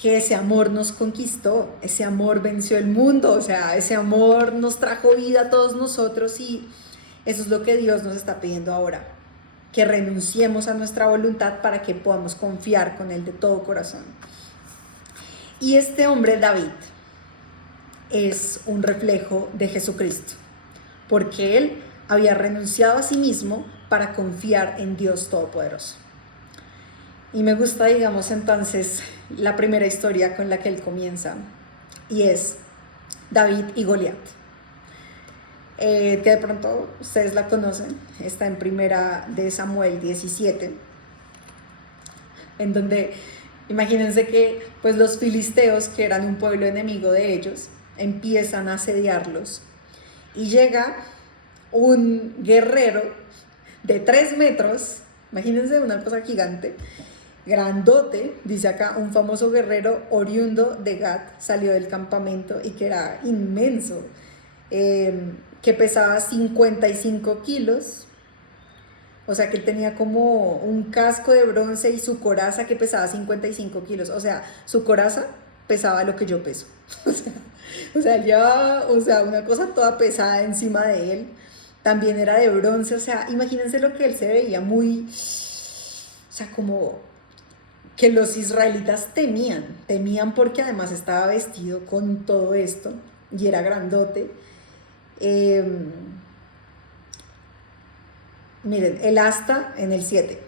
que ese amor nos conquistó, ese amor venció el mundo, o sea, ese amor nos trajo vida a todos nosotros, y eso es lo que Dios nos está pidiendo ahora, que renunciemos a nuestra voluntad para que podamos confiar con Él de todo corazón. Y este hombre, David, es un reflejo de Jesucristo, porque él había renunciado a sí mismo para confiar en Dios Todopoderoso. Y me gusta, digamos, entonces, la primera historia con la que él comienza, y es David y Goliat, que de pronto ustedes la conocen, está en Primera de Samuel 17, en donde, imagínense que pues los filisteos, que eran un pueblo enemigo de ellos, empiezan a asediarlos, y llega un guerrero de 3 metros, imagínense, una cosa gigante, grandote, dice acá, un famoso guerrero oriundo de Gat, salió del campamento, y que era inmenso, que pesaba 55 kilos, o sea que él tenía como un casco de bronce, y su coraza que pesaba 55 kilos, o sea, su coraza pesaba lo que yo peso, o sea, ya, una cosa toda pesada encima de él. también era de bronce, o sea, imagínense lo que él se veía muy, o sea, como que los israelitas temían porque además estaba vestido con todo esto y era grandote. Miren, el asta en el 7,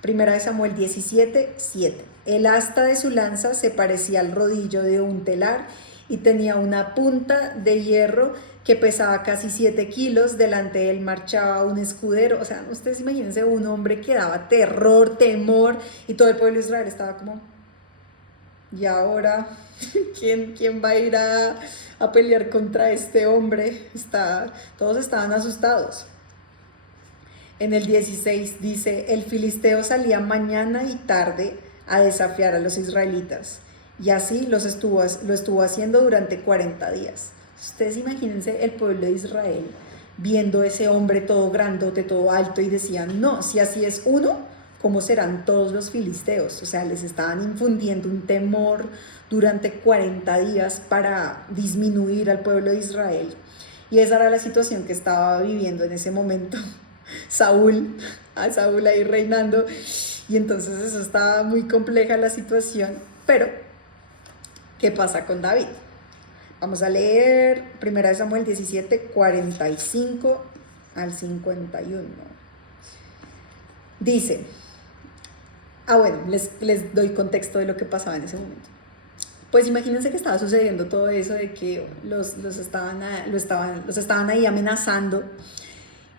Primera de Samuel 17, 7. El asta de su lanza se parecía al rodillo de un telar y tenía una punta de hierro que pesaba casi 7 kilos. Delante de él marchaba un escudero. O sea, ustedes imagínense un hombre que daba terror, temor, y todo el pueblo de Israel estaba como, ¿y ahora quién va a ir a pelear contra este hombre? Todos estaban asustados. En el 16 dice, el filisteo salía mañana y tarde a desafiar a los israelitas, y así lo estuvo haciendo durante 40 días. Ustedes imagínense el pueblo de Israel viendo ese hombre todo grandote, todo alto, y decían, no, si así es uno, ¿cómo serán todos los filisteos? O sea, les estaban infundiendo un temor durante 40 días para disminuir al pueblo de Israel. Y esa era la situación que estaba viviendo en ese momento Saúl ahí reinando, y entonces eso estaba muy compleja la situación. Pero, ¿qué pasa con David? Vamos a leer 1 Samuel 17, 45 al 51. Dice, bueno, les doy contexto de lo que pasaba en ese momento. Pues imagínense que estaba sucediendo todo eso de que los estaban ahí amenazando.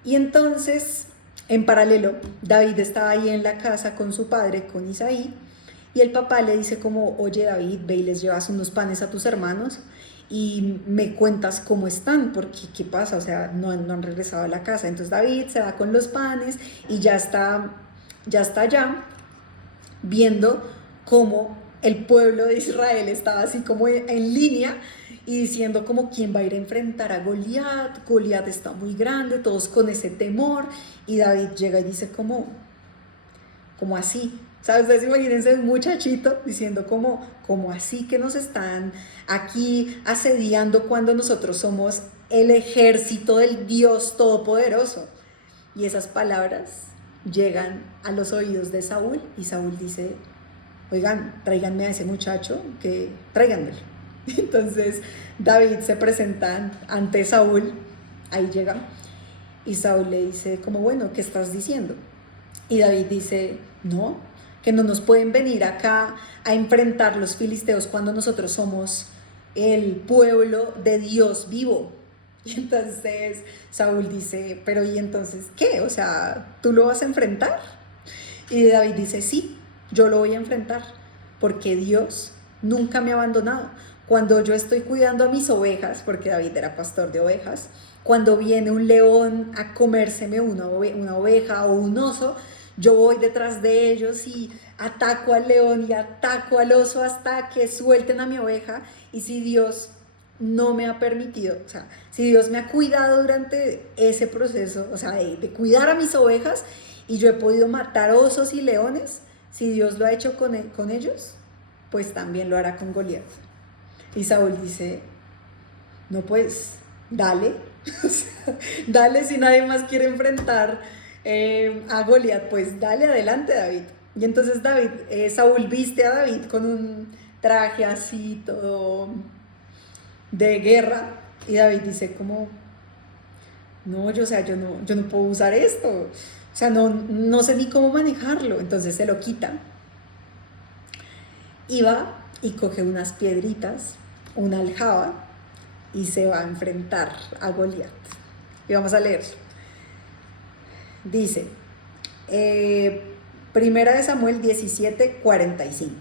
Y entonces, en paralelo, David estaba ahí en la casa con su padre, con Isaí, y el papá le dice como, oye David, ve y les llevas unos panes a tus hermanos y me cuentas cómo están, porque qué pasa, o sea, no han regresado a la casa. Entonces David se va con los panes y ya está allá viendo cómo el pueblo de Israel estaba así como en línea y diciendo como quién va a ir a enfrentar a Goliat. Goliat está muy grande, todos con ese temor, y David llega y dice como así, ¿sabes? Ustedes imagínense un muchachito diciendo como así que nos están aquí asediando cuando nosotros somos el ejército del Dios Todopoderoso. Y esas palabras llegan a los oídos de Saúl, y Saúl dice, oigan, tráiganme a ese muchacho, tráiganmelo. Entonces David se presenta ante Saúl, ahí llega, y Saúl le dice como, bueno, ¿qué estás diciendo? Y David dice, no, que no nos pueden venir acá a enfrentar los filisteos cuando nosotros somos el pueblo de Dios vivo. Y entonces Saúl dice, pero ¿y entonces qué? O sea, ¿tú lo vas a enfrentar? Y David dice, sí, yo lo voy a enfrentar, porque Dios nunca me ha abandonado. Cuando yo estoy cuidando a mis ovejas, porque David era pastor de ovejas, cuando viene un león a comérseme una oveja o un oso, yo voy detrás de ellos y ataco al león y ataco al oso hasta que suelten a mi oveja. Y si Dios no me ha permitido, o sea, si Dios me ha cuidado durante ese proceso, o sea, de cuidar a mis ovejas, y yo he podido matar osos y leones, si Dios lo ha hecho con ellos, pues también lo hará con Goliat. Y Saúl dice, no, pues dale, dale, si nadie más quiere enfrentar a Goliat, pues dale, adelante David. Y entonces Saúl viste a David con un traje así todo de guerra, y David dice como, no, yo no puedo usar esto, o sea, no sé ni cómo manejarlo. Entonces se lo quita y va y coge unas piedritas, una aljaba, y se va a enfrentar a Goliat. Y vamos a leer. Dice, 1 Samuel 17, 45.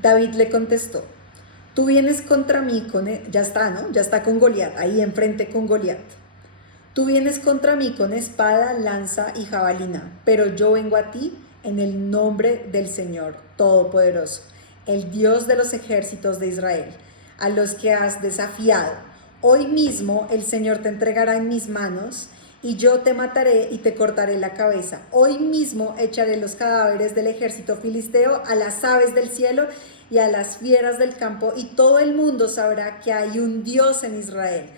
David le contestó, tú vienes contra mí ya está, ¿no? Ya está con Goliat, ahí enfrente con Goliat. Tú vienes contra mí con espada, lanza y jabalina, pero yo vengo a ti en el nombre del Señor Todopoderoso, el Dios de los ejércitos de Israel, a los que has desafiado. Hoy mismo el Señor te entregará en mis manos, y yo te mataré y te cortaré la cabeza. Hoy mismo echaré los cadáveres del ejército filisteo a las aves del cielo y a las fieras del campo, y todo el mundo sabrá que hay un Dios en Israel.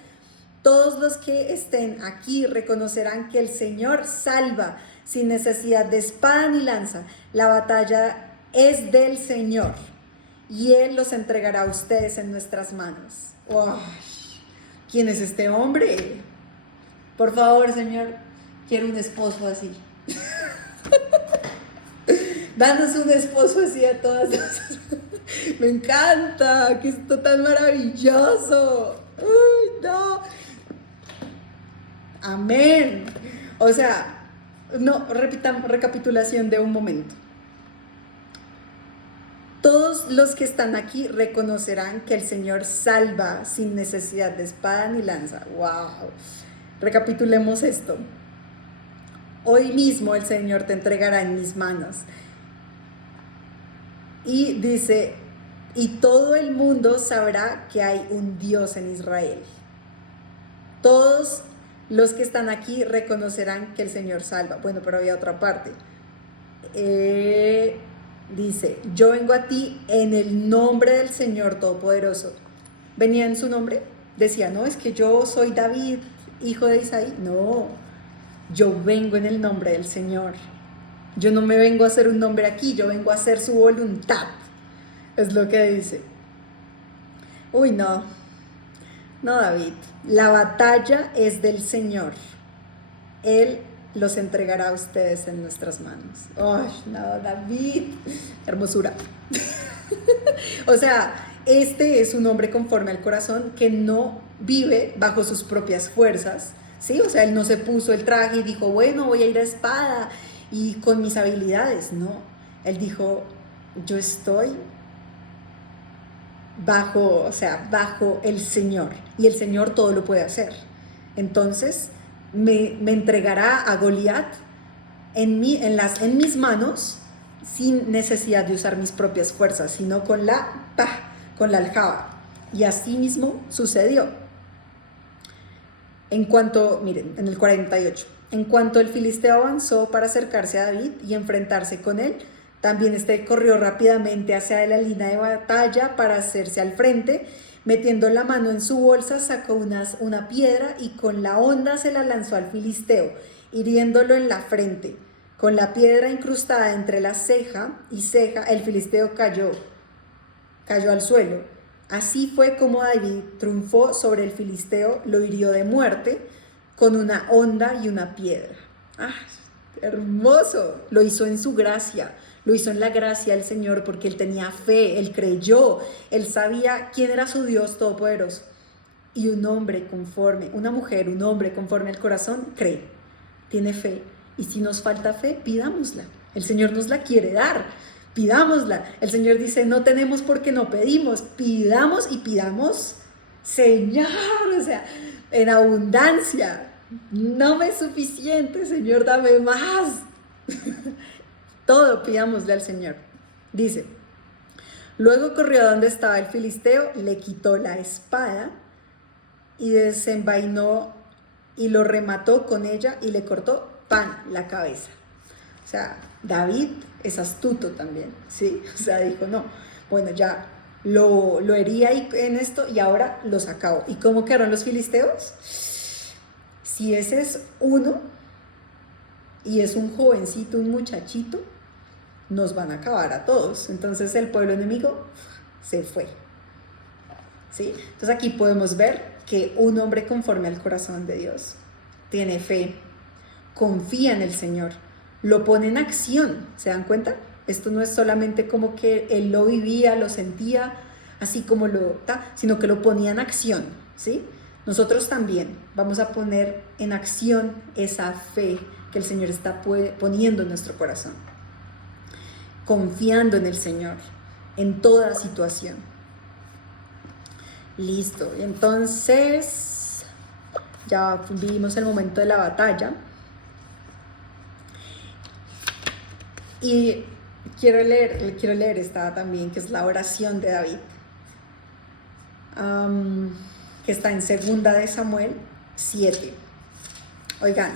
Todos los que estén aquí reconocerán que el Señor salva sin necesidad de espada ni lanza. La batalla es del Señor y Él los entregará a ustedes en nuestras manos. ¡Wow! ¿Quién es este hombre? Por favor, Señor, quiero un esposo así. Danos un esposo así a todas nosotras. Me encanta, que esto tan maravilloso. ¡Uy, no! Amén. O sea, no, repitamos, recapitulación de un momento. Todos los que están aquí reconocerán que el Señor salva sin necesidad de espada ni lanza. ¡Wow! Recapitulemos esto. Hoy mismo el Señor te entregará en mis manos. Y dice, y todo el mundo sabrá que hay un Dios en Israel. Todos los que están aquí reconocerán que el Señor salva. Bueno, pero había otra parte. Dice, yo vengo a ti en el nombre del Señor Todopoderoso. ¿Venía en su nombre? Decía, no, es que yo soy David, hijo de Isaí. No, yo vengo en el nombre del Señor. Yo no me vengo a hacer un nombre aquí, yo vengo a hacer su voluntad. Es lo que dice. Uy, no, David, la batalla es del Señor. Él los entregará a ustedes en nuestras manos. ¡Ay, no, David! Hermosura. O sea, este es un hombre conforme al corazón que no vive bajo sus propias fuerzas, ¿sí? O sea, él no se puso el traje y dijo, bueno, voy a ir a espada y con mis habilidades. No, él dijo, yo estoy bajo el Señor, y el Señor todo lo puede hacer. Entonces me entregará a Goliat en mis manos sin necesidad de usar mis propias fuerzas, sino con la aljaba. Y así mismo sucedió. Miren, en el 48, en cuanto el filisteo avanzó para acercarse a David y enfrentarse con él, también corrió rápidamente hacia la línea de batalla para hacerse al frente. Metiendo la mano en su bolsa, sacó una piedra y con la honda se la lanzó al filisteo, hiriéndolo en la frente. Con la piedra incrustada entre la ceja y ceja, el filisteo cayó al suelo. Así fue como David triunfó sobre el filisteo, lo hirió de muerte con una honda y una piedra. ¡Ah, hermoso! Lo hizo en su gracia. Lo hizo en la gracia del Señor porque él tenía fe, él creyó, él sabía quién era su Dios todopoderoso. Y un hombre conforme al corazón cree, tiene fe. Y si nos falta fe, pidámosla. El Señor nos la quiere dar, pidámosla. El Señor dice, no tenemos porque no pedimos, pidamos y pidamos, Señor, o sea, en abundancia. No me es suficiente, Señor, dame más. Todo pidámosle al Señor. Dice, luego corrió a donde estaba el filisteo, le quitó la espada y desenvainó y lo remató con ella y le cortó la cabeza. O sea, David es astuto también, ¿sí? O sea, dijo, no, bueno, ya lo hería en esto y ahora los acabo. ¿Y cómo quedaron los filisteos? Si ese es uno y es un jovencito, un muchachito, nos van a acabar a todos. Entonces el pueblo enemigo se fue, ¿sí? Entonces aquí podemos ver que un hombre conforme al corazón de Dios tiene fe, confía en el Señor, lo pone en acción. ¿Se dan cuenta? Esto no es solamente como que él lo vivía, lo sentía, así como sino que lo ponía en acción, ¿sí? Nosotros también vamos a poner en acción esa fe que el Señor está poniendo en nuestro corazón, confiando en el Señor en toda situación. Listo, entonces ya vivimos el momento de la batalla y quiero leer esta también, que es la oración de David, que está en 2 de Samuel 7. Oigan,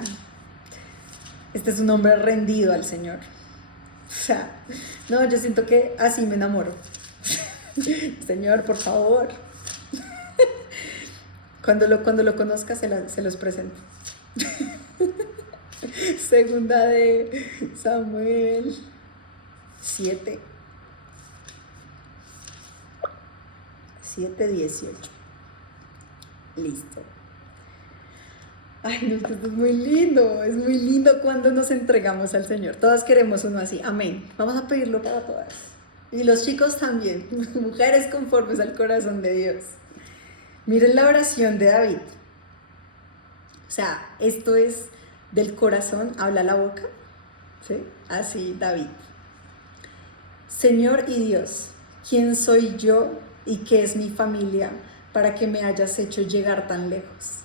este es un hombre rendido al Señor. O sea, no, yo siento que así me enamoro. Señor, por favor. Cuando lo conozca se los presento. Segunda de Samuel 7, 18. Listo. Ay, no, esto es muy lindo cuando nos entregamos al Señor. Todas queremos uno así, amén. Vamos a pedirlo para todas. Y los chicos también, mujeres conformes al corazón de Dios. Miren la oración de David. O sea, esto es del corazón, habla la boca. ¿Sí? Así, David. Señor y Dios, ¿quién soy yo y qué es mi familia para que me hayas hecho llegar tan lejos?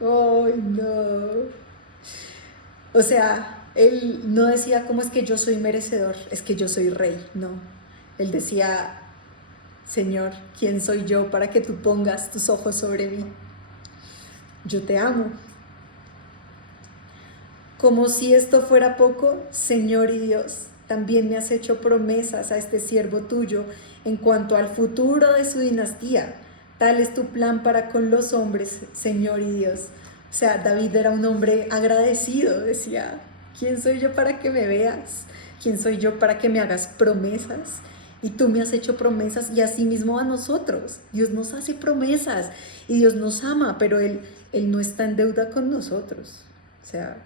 ¡Ay, no! O sea, él no decía cómo es que yo soy merecedor, es que yo soy rey, no. Él decía, Señor, ¿quién soy yo para que tú pongas tus ojos sobre mí? Yo te amo. Como si esto fuera poco, Señor y Dios, también me has hecho promesas a este siervo tuyo en cuanto al futuro de su dinastía. Tal es tu plan para con los hombres, Señor y Dios. O sea, David era un hombre agradecido, decía, ¿quién soy yo para que me veas? ¿Quién soy yo para que me hagas promesas? Y tú me has hecho promesas y así mismo a nosotros. Dios nos hace promesas y Dios nos ama, pero Él no está en deuda con nosotros. O sea,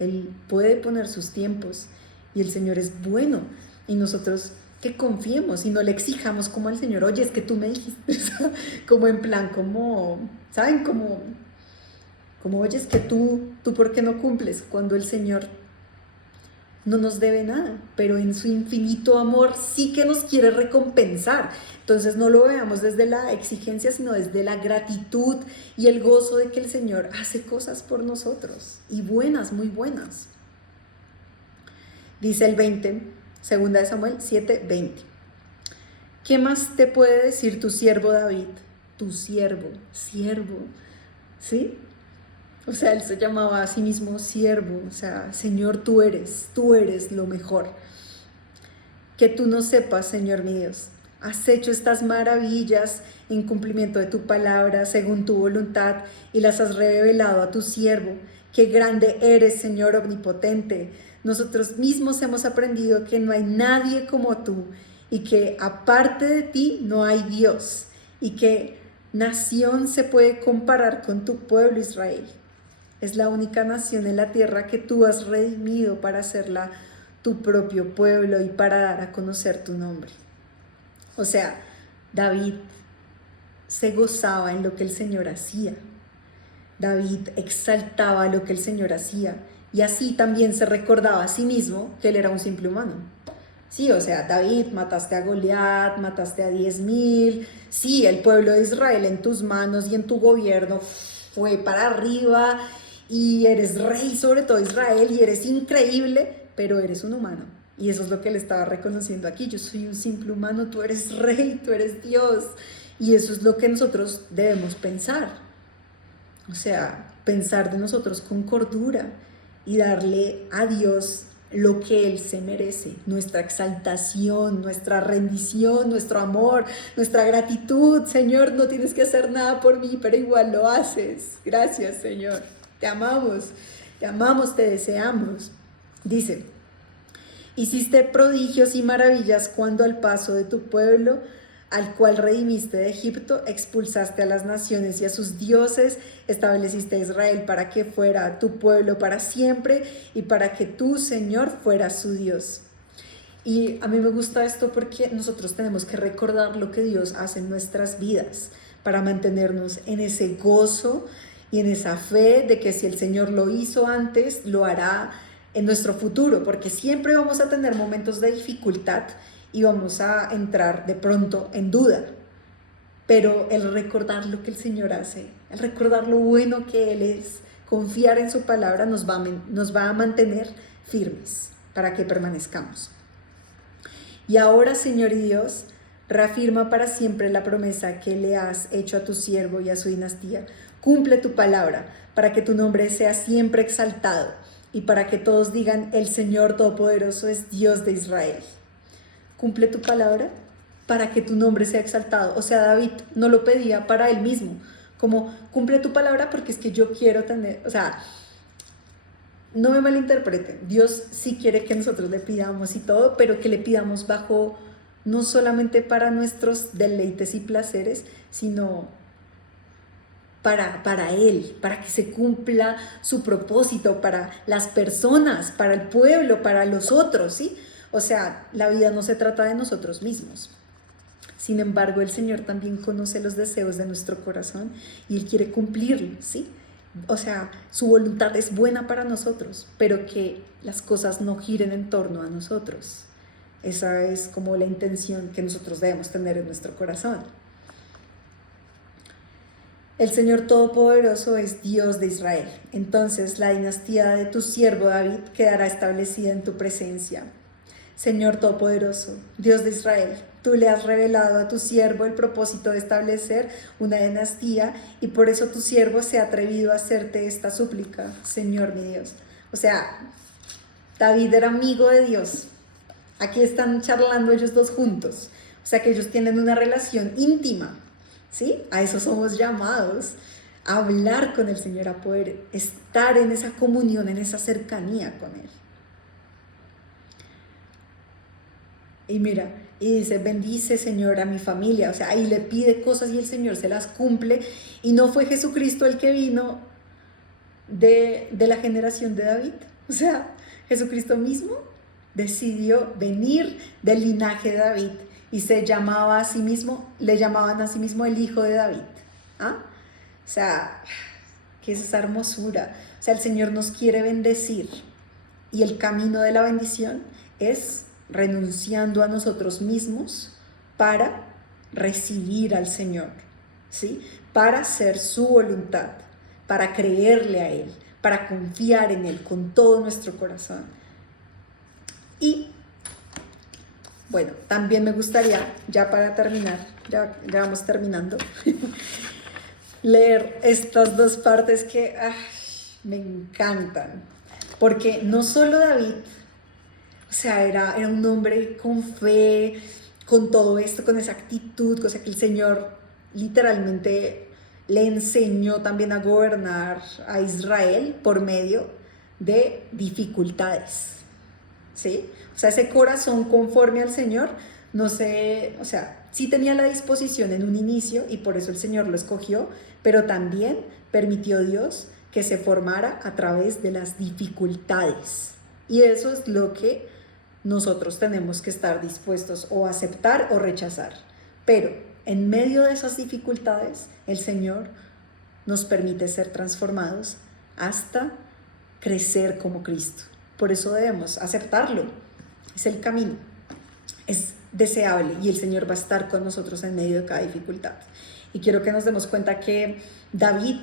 Él puede poner sus tiempos y el Señor es bueno. Y nosotros que confiemos y no le exijamos como al Señor, oye, es que tú me dijiste, como en plan, como, ¿saben? Como oye, es que tú ¿por qué no cumples? Cuando el Señor no nos debe nada, pero en su infinito amor sí que nos quiere recompensar. Entonces no lo veamos desde la exigencia, sino desde la gratitud y el gozo de que el Señor hace cosas por nosotros, y buenas, muy buenas. Dice el 20, segunda de Samuel 7, 20. ¿Qué más te puede decir tu siervo David? Tu siervo, ¿sí? O sea, él se llamaba a sí mismo siervo, o sea, Señor, tú eres lo mejor. Que tú no sepas, Señor mi Dios, has hecho estas maravillas en cumplimiento de tu palabra, según tu voluntad, y las has revelado a tu siervo. Qué grande eres, Señor omnipotente. Nosotros mismos hemos aprendido que no hay nadie como tú, y que aparte de ti no hay Dios, y que nación se puede comparar con tu pueblo Israel. Es la única nación en la tierra que tú has redimido para hacerla tu propio pueblo y para dar a conocer tu nombre. O sea, David se gozaba en lo que el Señor hacía. David exaltaba lo que el Señor hacía y así también se recordaba a sí mismo que él era un simple humano. Sí, o sea, David, mataste a Goliat, mataste a 10,000. Sí, el pueblo de Israel en tus manos y en tu gobierno fue para arriba y eres rey sobre todo Israel y eres increíble, pero eres un humano. Y eso es lo que él estaba reconociendo aquí. Yo soy un simple humano, tú eres rey, tú eres Dios. Y eso es lo que nosotros debemos pensar. O sea, pensar de nosotros con cordura y darle a Dios lo que Él se merece, nuestra exaltación, nuestra rendición, nuestro amor, nuestra gratitud. Señor, no tienes que hacer nada por mí, pero igual lo haces. Gracias, Señor. Te amamos, te deseamos. Dice, hiciste prodigios y maravillas cuando al paso de tu pueblo, al cual redimiste de Egipto, expulsaste a las naciones y a sus dioses, estableciste a Israel para que fuera tu pueblo para siempre y para que tú, Señor, fueras su Dios. Y a mí me gusta esto porque nosotros tenemos que recordar lo que Dios hace en nuestras vidas para mantenernos en ese gozo y en esa fe de que si el Señor lo hizo antes, lo hará en nuestro futuro, porque siempre vamos a tener momentos de dificultad y vamos a entrar de pronto en duda. Pero el recordar lo que el Señor hace, el recordar lo bueno que Él es, confiar en su palabra nos va a mantener firmes para que permanezcamos. Y ahora, Señor y Dios, reafirma para siempre la promesa que le has hecho a tu siervo y a su dinastía. Cumple tu palabra para que tu nombre sea siempre exaltado y para que todos digan, el Señor Todopoderoso es Dios de Israel. Cumple tu palabra para que tu nombre sea exaltado. O sea, David no lo pedía para él mismo, como cumple tu palabra porque es que yo quiero tener, o sea, no me malinterpreten, Dios sí quiere que nosotros le pidamos y todo, pero que le pidamos bajo, no solamente para nuestros deleites y placeres, sino para Él, para que se cumpla su propósito, para las personas, para el pueblo, para los otros, ¿sí? O sea, la vida no se trata de nosotros mismos. Sin embargo, el Señor también conoce los deseos de nuestro corazón y Él quiere cumplirlos, ¿sí? O sea, su voluntad es buena para nosotros, pero que las cosas no giren en torno a nosotros. Esa es como la intención que nosotros debemos tener en nuestro corazón. El Señor Todopoderoso es Dios de Israel. Entonces la dinastía de tu siervo David quedará establecida en tu presencia. Señor Todopoderoso, Dios de Israel, tú le has revelado a tu siervo el propósito de establecer una dinastía y por eso tu siervo se ha atrevido a hacerte esta súplica, Señor mi Dios. O sea, David era amigo de Dios. Aquí están charlando ellos dos juntos. O sea que ellos tienen una relación íntima. ¿Sí? A eso somos llamados, a hablar con el Señor, a poder estar en esa comunión, en esa cercanía con Él. Y mira, y dice, bendice Señor a mi familia, o sea, ahí le pide cosas y el Señor se las cumple, y no fue Jesucristo el que vino de la generación de David, o sea, Jesucristo mismo decidió venir del linaje de David, y se llamaba a sí mismo, le llamaban a sí mismo el hijo de David. ¿Ah? O sea, ¿qué es esa hermosura? O sea, el Señor nos quiere bendecir y el camino de la bendición es renunciando a nosotros mismos para recibir al Señor, ¿sí? Para hacer su voluntad, para creerle a Él, para confiar en Él con todo nuestro corazón. Y bueno, también me gustaría, ya para terminar, ya vamos terminando, leer estas dos partes que me encantan. Porque no solo David, o sea, era un hombre con fe, con todo esto, con esa actitud, cosa que el Señor literalmente le enseñó también a gobernar a Israel por medio de dificultades. ¿Sí? O sea, ese corazón conforme al Señor, no sé, o sea, sí tenía la disposición en un inicio y por eso el Señor lo escogió, pero también permitió Dios que se formara a través de las dificultades. Y eso es lo que nosotros tenemos que estar dispuestos o a aceptar o rechazar. Pero en medio de esas dificultades, el Señor nos permite ser transformados hasta crecer como Cristo. Por eso debemos aceptarlo. Es el camino. Es deseable y el Señor va a estar con nosotros en medio de cada dificultad. Y quiero que nos demos cuenta que David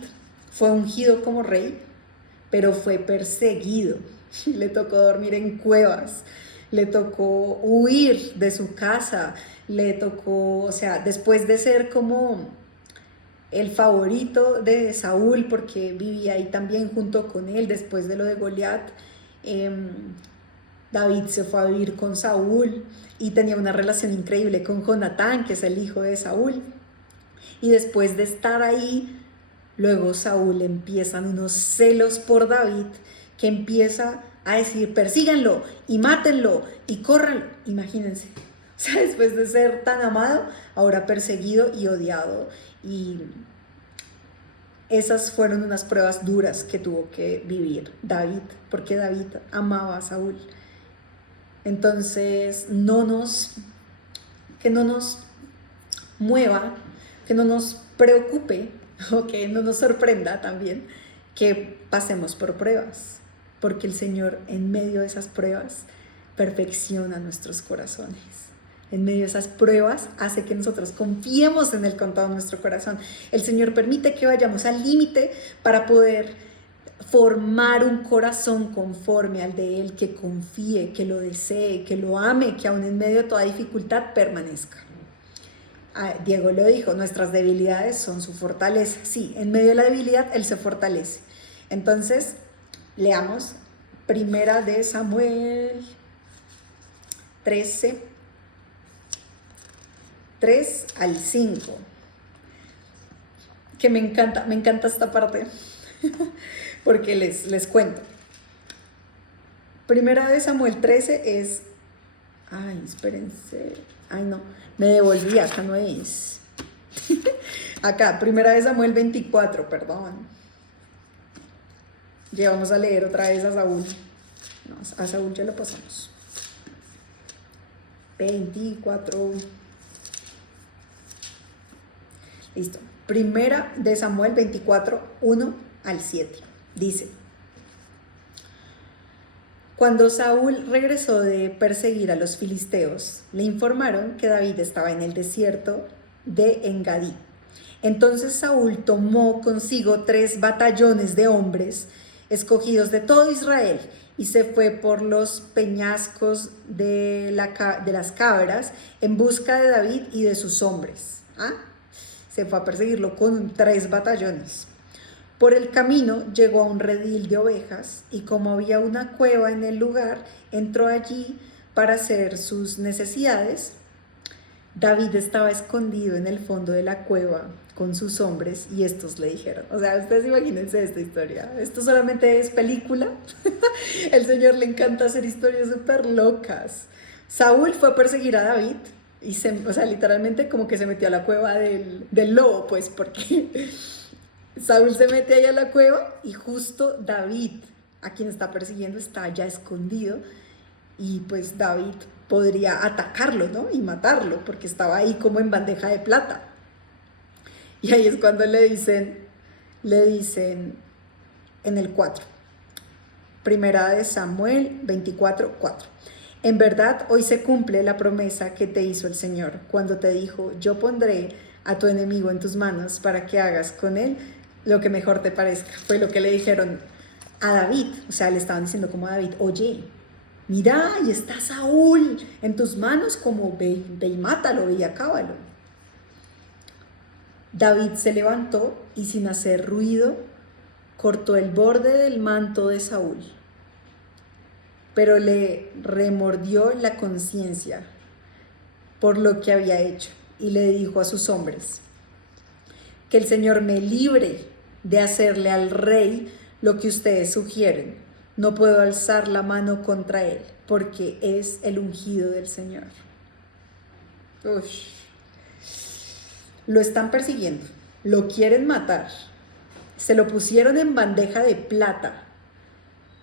fue ungido como rey, pero fue perseguido. Le tocó dormir en cuevas, le tocó huir de su casa, le tocó, o sea, después de ser como el favorito de Saúl, porque vivía ahí también junto con él después de lo de Goliat, David se fue a vivir con Saúl y tenía una relación increíble con Jonatán, que es el hijo de Saúl. Y después de estar ahí, luego Saúl empiezan unos celos por David, que empieza a decir, persíganlo y mátenlo y corran. Imagínense, o sea, después de ser tan amado, ahora perseguido y odiado. Y esas fueron unas pruebas duras que tuvo que vivir David, porque David amaba a Saúl. Entonces, que no nos mueva, que no nos preocupe o que no nos sorprenda también que pasemos por pruebas, porque el Señor en medio de esas pruebas perfecciona nuestros corazones. En medio de esas pruebas hace que nosotros confiemos en Él con todo nuestro corazón. El Señor permite que vayamos al límite para poder formar un corazón conforme al de Él, que confíe, que lo desee, que lo ame, que aún en medio de toda dificultad permanezca. Diego lo dijo, nuestras debilidades son su fortaleza. Sí, en medio de la debilidad Él se fortalece. Entonces, leamos Primera de Samuel 13, 3 al 5, que me encanta esta parte, porque les cuento. Primera de Samuel 13 es... Ay, espérense. Ay, no, me devolví, acá no es. Acá, primera de Samuel 24, perdón. Ya vamos a leer otra vez a Saúl. No, a Saúl ya lo pasamos. 24. Listo. Primera de Samuel 24, 1 al 7. Dice: Cuando Saúl regresó de perseguir a los filisteos, le informaron que David estaba en el desierto de Engadí. Entonces Saúl tomó consigo 3 batallones de hombres escogidos de todo Israel y se fue por los peñascos de las cabras en busca de David y de sus hombres. Se fue a perseguirlo con 3 batallones. Por el camino llegó a un redil de ovejas y como había una cueva en el lugar, entró allí para hacer sus necesidades. David estaba escondido en el fondo de la cueva con sus hombres y estos le dijeron, o sea, ustedes imagínense esta historia, esto solamente es película. El Señor le encanta hacer historias súper locas. Saúl fue a perseguir a David y literalmente como que se metió a la cueva del lobo, pues, porque Saúl se mete ahí a la cueva y justo David, a quien está persiguiendo, está ya escondido y pues David podría atacarlo, ¿no? Y matarlo, porque estaba ahí como en bandeja de plata. Y ahí es cuando le dicen en el 4, primera de Samuel 24, 4. En verdad, hoy se cumple la promesa que te hizo el Señor, cuando te dijo, yo pondré a tu enemigo en tus manos para que hagas con él lo que mejor te parezca. Fue lo que le dijeron a David, o sea, le estaban diciendo como a David, oye, mira, ahí está Saúl en tus manos, como ve y mátalo, ve y acábalo. David se levantó y sin hacer ruido, cortó el borde del manto de Saúl, pero le remordió la conciencia por lo que había hecho y le dijo a sus hombres, que el Señor me libre de hacerle al rey lo que ustedes sugieren. No puedo alzar la mano contra él, porque es el ungido del Señor. Uy. Lo están persiguiendo, lo quieren matar, se lo pusieron en bandeja de plata.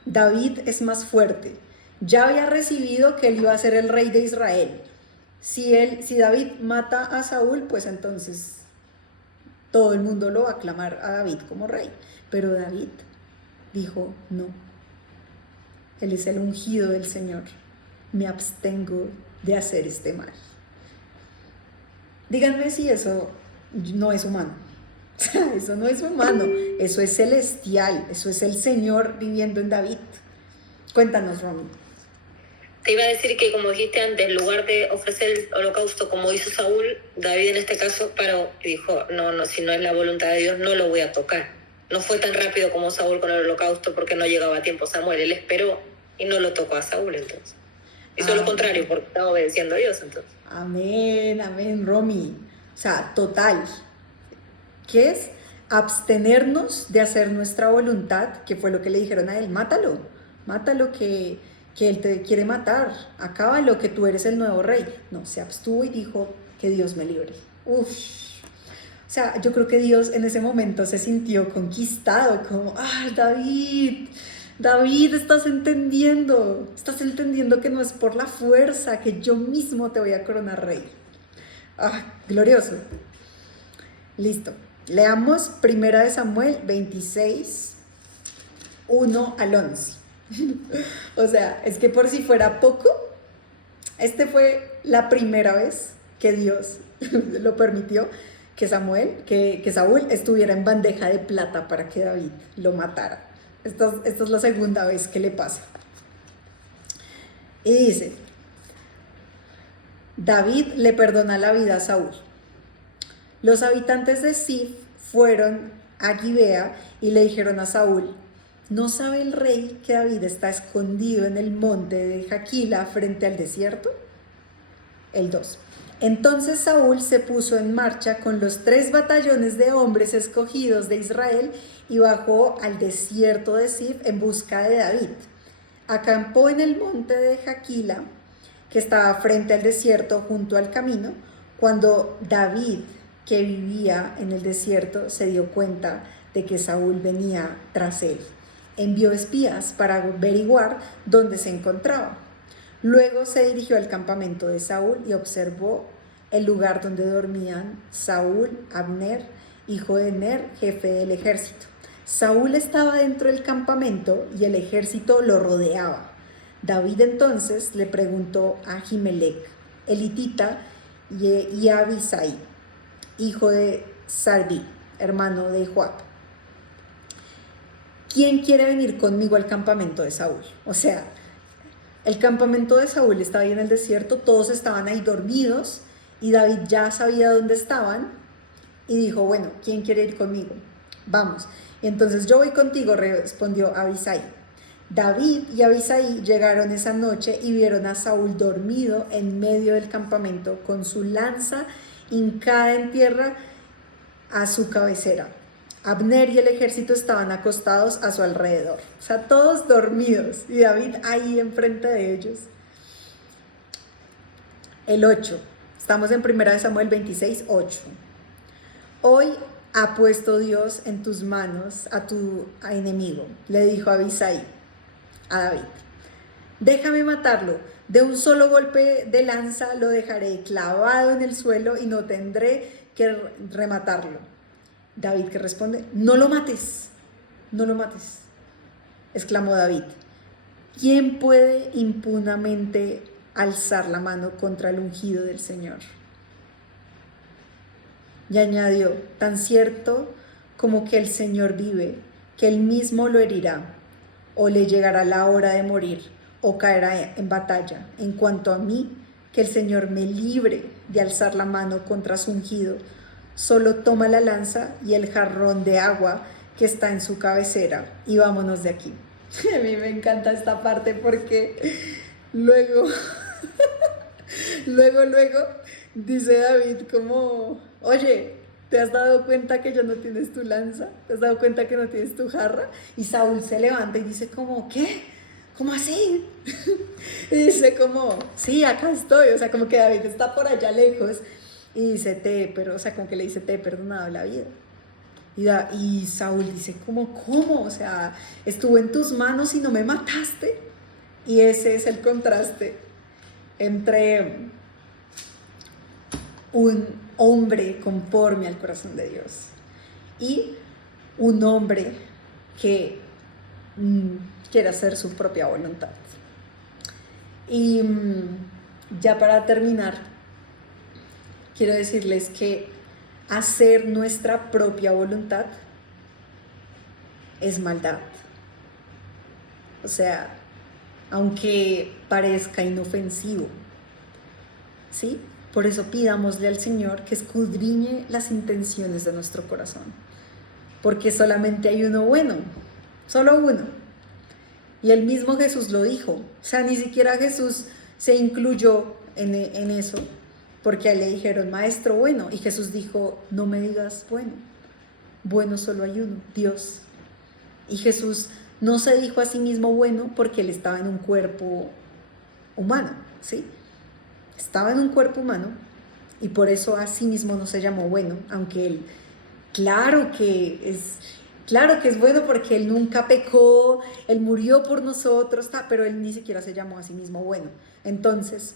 David es más fuerte, ya había recibido que él iba a ser el rey de Israel. Si David mata a Saúl, pues entonces todo el mundo lo va a aclamar a David como rey. Pero David dijo, no, él es el ungido del Señor, me abstengo de hacer este mal. Díganme si eso no es humano. Eso no es humano, eso es celestial, eso es el Señor viviendo en David. Cuéntanos, Romy. Te iba a decir que, como dijiste antes, en lugar de ofrecer el holocausto como hizo Saúl, David en este caso paró y dijo, no, si no es la voluntad de Dios, no lo voy a tocar. No fue tan rápido como Saúl con el holocausto porque no llegaba a tiempo Samuel. Él esperó y no lo tocó a Saúl entonces. Hizo lo contrario porque estaba obedeciendo a Dios entonces. Amén, Romy. O sea, total. ¿Qué es? Abstenernos de hacer nuestra voluntad, que fue lo que le dijeron a él. Mátalo que él te quiere matar. Acábalo, que tú eres el nuevo rey. No, se abstuvo y dijo que Dios me libre. Uf. O sea, yo creo que Dios en ese momento se sintió conquistado, como, David, estás entendiendo que no es por la fuerza, que yo mismo te voy a coronar rey. Glorioso. Listo. Leamos 1 de Samuel 26, 1 al 11. O sea, es que por si fuera poco, este fue la primera vez que Dios lo permitió, que Saúl estuviera en bandeja de plata para que David lo matara. Esta es la segunda vez que le pasa. Y dice, David le perdona la vida a Saúl. Los habitantes de Zif fueron a Gibea y le dijeron a Saúl, ¿no sabe el rey que David está escondido en el monte de Jaquila frente al desierto? El 2. Entonces Saúl se puso en marcha con los 3 batallones de hombres escogidos de Israel y bajó al desierto de Zif en busca de David. Acampó en el monte de Jaquila, que estaba frente al desierto junto al camino. Cuando David, que vivía en el desierto, se dio cuenta de que Saúl venía tras él, envió espías para averiguar dónde se encontraba. Luego se dirigió al campamento de Saúl y observó el lugar donde dormían Saúl, Abner, hijo de Ner, jefe del ejército. Saúl estaba dentro del campamento y el ejército lo rodeaba. David entonces le preguntó a Ahimelech, el hitita, y a Abisai, hijo de Sarvi, hermano de Joab: ¿quién quiere venir conmigo al campamento de Saúl? O sea, el campamento de Saúl estaba ahí en el desierto, todos estaban ahí dormidos y David ya sabía dónde estaban y dijo, bueno, ¿quién quiere ir conmigo? Vamos. Y entonces yo voy contigo, respondió Abisai. David y Abisai llegaron esa noche y vieron a Saúl dormido en medio del campamento con su lanza hincada en tierra a su cabecera. Abner y el ejército estaban acostados a su alrededor, o sea, todos dormidos, y David ahí enfrente de ellos. El 8, estamos en 1 Samuel 26, 8. Hoy ha puesto Dios en tus manos a tu enemigo, le dijo Abisai a David. Déjame matarlo, de un solo golpe de lanza lo dejaré clavado en el suelo y no tendré que rematarlo. David que responde, no lo mates, no lo mates, exclamó David. ¿Quién puede impunemente alzar la mano contra el ungido del Señor? Y añadió, tan cierto como que el Señor vive, que él mismo lo herirá, o le llegará la hora de morir, o caerá en batalla. En cuanto a mí, que el Señor me libre de alzar la mano contra su ungido. Solo toma la lanza y el jarrón de agua que está en su cabecera y vámonos de aquí. A mí me encanta esta parte porque luego dice David como, oye, ¿te has dado cuenta que ya no tienes tu lanza? ¿Te has dado cuenta que no tienes tu jarra? Y Saúl se levanta y dice como, ¿qué? ¿Cómo así? Y dice como, sí, acá estoy. O sea, como que David está por allá lejos. Y dice, pero, o sea, como que le dice, te he perdonado la vida. Y Saúl dice, ¿cómo? O sea, estuvo en tus manos y no me mataste. Y ese es el contraste entre un hombre conforme al corazón de Dios y un hombre que quiere hacer su propia voluntad. Y ya para terminar, quiero decirles que hacer nuestra propia voluntad es maldad. O sea, aunque parezca inofensivo, ¿sí? Por eso pidámosle al Señor que escudriñe las intenciones de nuestro corazón. Porque solamente hay uno bueno, solo uno. Y el mismo Jesús lo dijo. O sea, ni siquiera Jesús se incluyó en eso. Porque a él le dijeron, maestro bueno, y Jesús dijo, no me digas bueno, bueno solo hay uno, Dios. Y Jesús no se dijo a sí mismo bueno porque él estaba en un cuerpo humano, ¿sí? Estaba en un cuerpo humano y por eso a sí mismo no se llamó bueno, aunque él, claro que es bueno porque él nunca pecó, él murió por nosotros, pero él ni siquiera se llamó a sí mismo bueno. Entonces,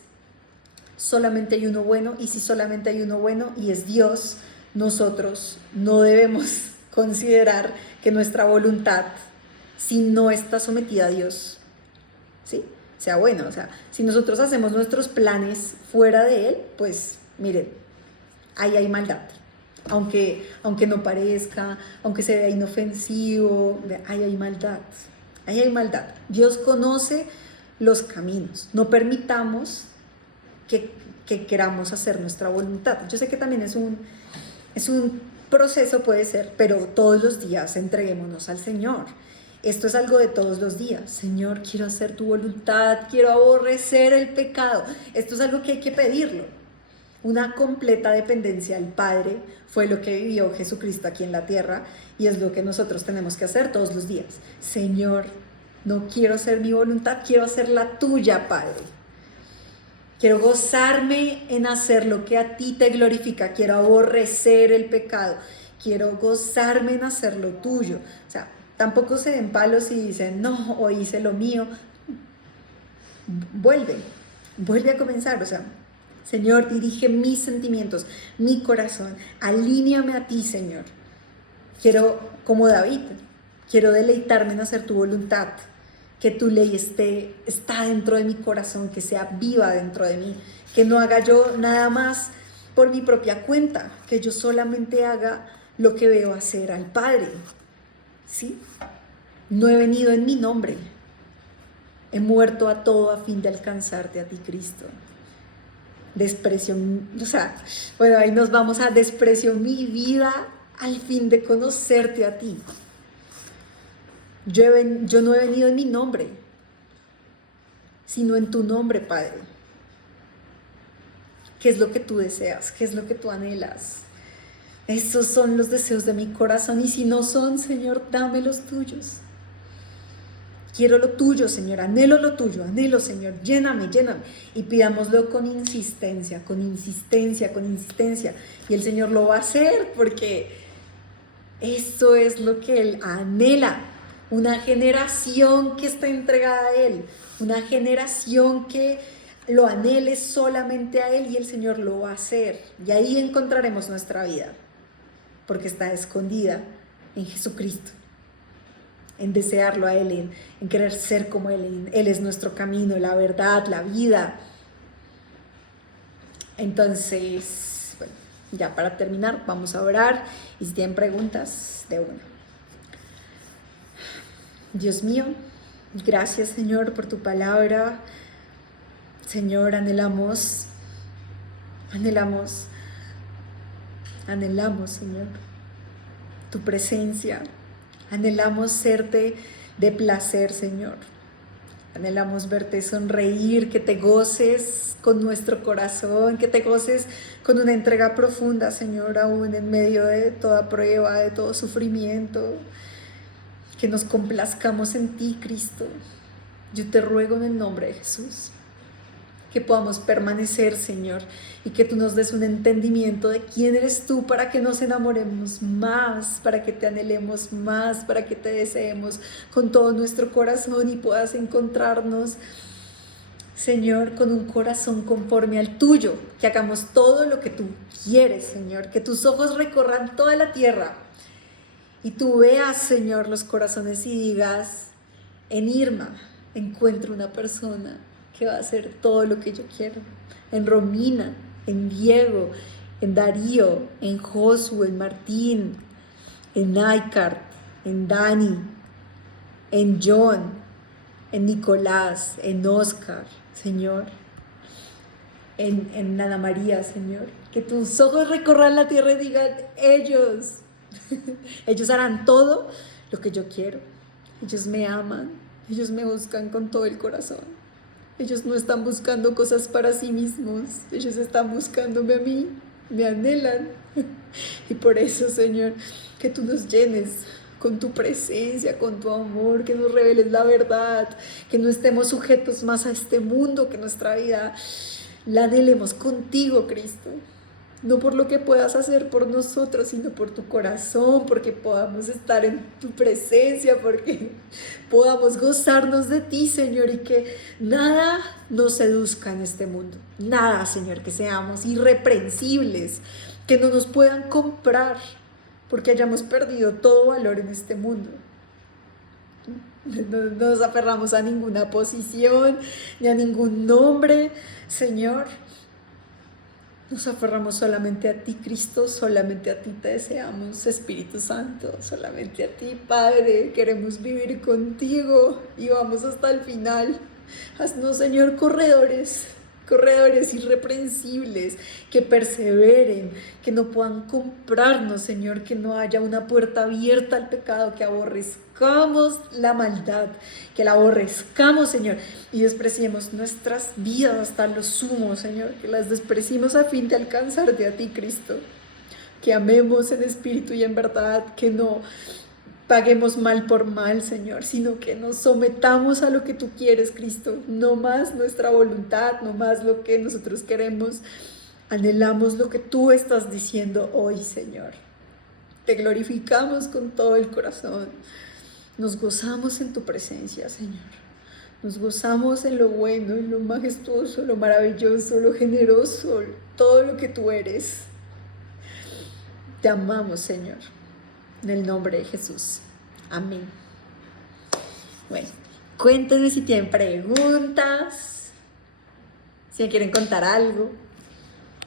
solamente hay uno bueno, y si solamente hay uno bueno y es Dios, nosotros no debemos considerar que nuestra voluntad, si no está sometida a Dios, ¿sí?, sea buena. O sea, si nosotros hacemos nuestros planes fuera de Él, pues miren, ahí hay maldad. Aunque no parezca, aunque se vea inofensivo, ahí hay maldad. Ahí hay maldad. Dios conoce los caminos. No permitamos que queramos hacer nuestra voluntad. Yo sé que también es un proceso, puede ser, pero todos los días entreguémonos al Señor. Esto es algo de todos los días. Señor, quiero hacer tu voluntad, quiero aborrecer el pecado. Esto es algo que hay que pedirlo. Una completa dependencia al Padre fue lo que vivió Jesucristo aquí en la tierra y es lo que nosotros tenemos que hacer todos los días. Señor, no quiero hacer mi voluntad, quiero hacer la tuya, Padre. Quiero gozarme en hacer lo que a ti te glorifica. Quiero aborrecer el pecado. Quiero gozarme en hacer lo tuyo. O sea, tampoco se den palos y dicen, no, hoy hice lo mío. Vuelve a comenzar. O sea, Señor, dirige mis sentimientos, mi corazón. Alíneame a ti, Señor. Quiero, como David, quiero deleitarme en hacer tu voluntad. Que tu ley está dentro de mi corazón, que sea viva dentro de mí, que no haga yo nada más por mi propia cuenta, que yo solamente haga lo que veo hacer al Padre, ¿sí? No he venido en mi nombre, he muerto a todo a fin de alcanzarte a ti, Cristo. Desprecio, o sea, bueno, ahí nos vamos a desprecio mi vida al fin de conocerte a ti. Yo no he venido en mi nombre, sino en tu nombre, Padre. ¿Qué es lo que tú deseas? ¿Qué es lo que tú anhelas? Esos son los deseos de mi corazón y si no son, Señor, dame los tuyos. Quiero lo tuyo, Señor, anhelo lo tuyo, anhelo, Señor, lléname. Y pidámoslo con insistencia. Y el Señor lo va a hacer porque eso es lo que Él anhela. Una generación que está entregada a Él, una generación que lo anhele solamente a Él y el Señor lo va a hacer. Y ahí encontraremos nuestra vida, porque está escondida en Jesucristo, en desearlo a Él, en querer ser como Él. Él es nuestro camino, la verdad, la vida. Entonces, bueno, ya para terminar, vamos a orar y si tienen preguntas, de una. Dios mío, gracias, Señor, por tu palabra. Señor, anhelamos, Señor, tu presencia. Anhelamos serte de placer, Señor. Anhelamos verte sonreír, que te goces con nuestro corazón, que te goces con una entrega profunda, Señor, aún en medio de toda prueba, de todo sufrimiento. Que nos complazcamos en ti, Cristo. Yo te ruego en el nombre de Jesús que podamos permanecer, Señor, y que tú nos des un entendimiento de quién eres tú para que nos enamoremos más, para que te anhelemos más, para que te deseemos con todo nuestro corazón y puedas encontrarnos, Señor, con un corazón conforme al tuyo, que hagamos todo lo que tú quieres, Señor, que tus ojos recorran toda la tierra y tú veas, Señor, los corazones y digas, en Irma encuentro una persona que va a hacer todo lo que yo quiero. En Romina, en Diego, en Darío, en Josué, en Martín, en Naikart, en Dani, en John, en Nicolás, en Oscar, Señor, en Ana María, Señor. Que tus ojos recorran la tierra y digan, ellos harán todo lo que yo quiero. Ellos me aman, ellos me buscan con todo el corazón. Ellos no están buscando cosas para sí mismos, ellos están buscándome a mí, me anhelan. Y por eso, Señor, que tú nos llenes con tu presencia, con tu amor, que nos reveles la verdad, que no estemos sujetos más a este mundo, que nuestra vida la anhelemos contigo, Cristo. No por lo que puedas hacer por nosotros, sino por tu corazón, porque podamos estar en tu presencia, porque podamos gozarnos de ti, Señor, y que nada nos seduzca en este mundo. Nada, Señor, que seamos irreprensibles, que no nos puedan comprar, porque hayamos perdido todo valor en este mundo. No nos aferramos a ninguna posición, ni a ningún nombre, Señor. Nos aferramos solamente a ti, Cristo, solamente a ti te deseamos, Espíritu Santo, solamente a ti, Padre, queremos vivir contigo y vamos hasta el final. Haznos, Señor, corredores corredores irreprensibles, que perseveren, que no puedan comprarnos, Señor, que no haya una puerta abierta al pecado, que aborrezcamos la maldad, que la aborrezcamos, Señor, y despreciemos nuestras vidas hasta lo sumo, Señor, que las despreciemos a fin de alcanzarte a ti, Cristo, que amemos en espíritu y en verdad, que no paguemos mal por mal, Señor, sino que nos sometamos a lo que tú quieres, Cristo. No más nuestra voluntad, no más lo que nosotros queremos. Anhelamos lo que tú estás diciendo hoy, Señor. Te glorificamos con todo el corazón. Nos gozamos en tu presencia, Señor. Nos gozamos en lo bueno, en lo majestuoso, lo maravilloso, lo generoso, todo lo que tú eres. Te amamos, Señor. En el nombre de Jesús. Amén. Bueno, cuéntenme si tienen preguntas, si me quieren contar algo.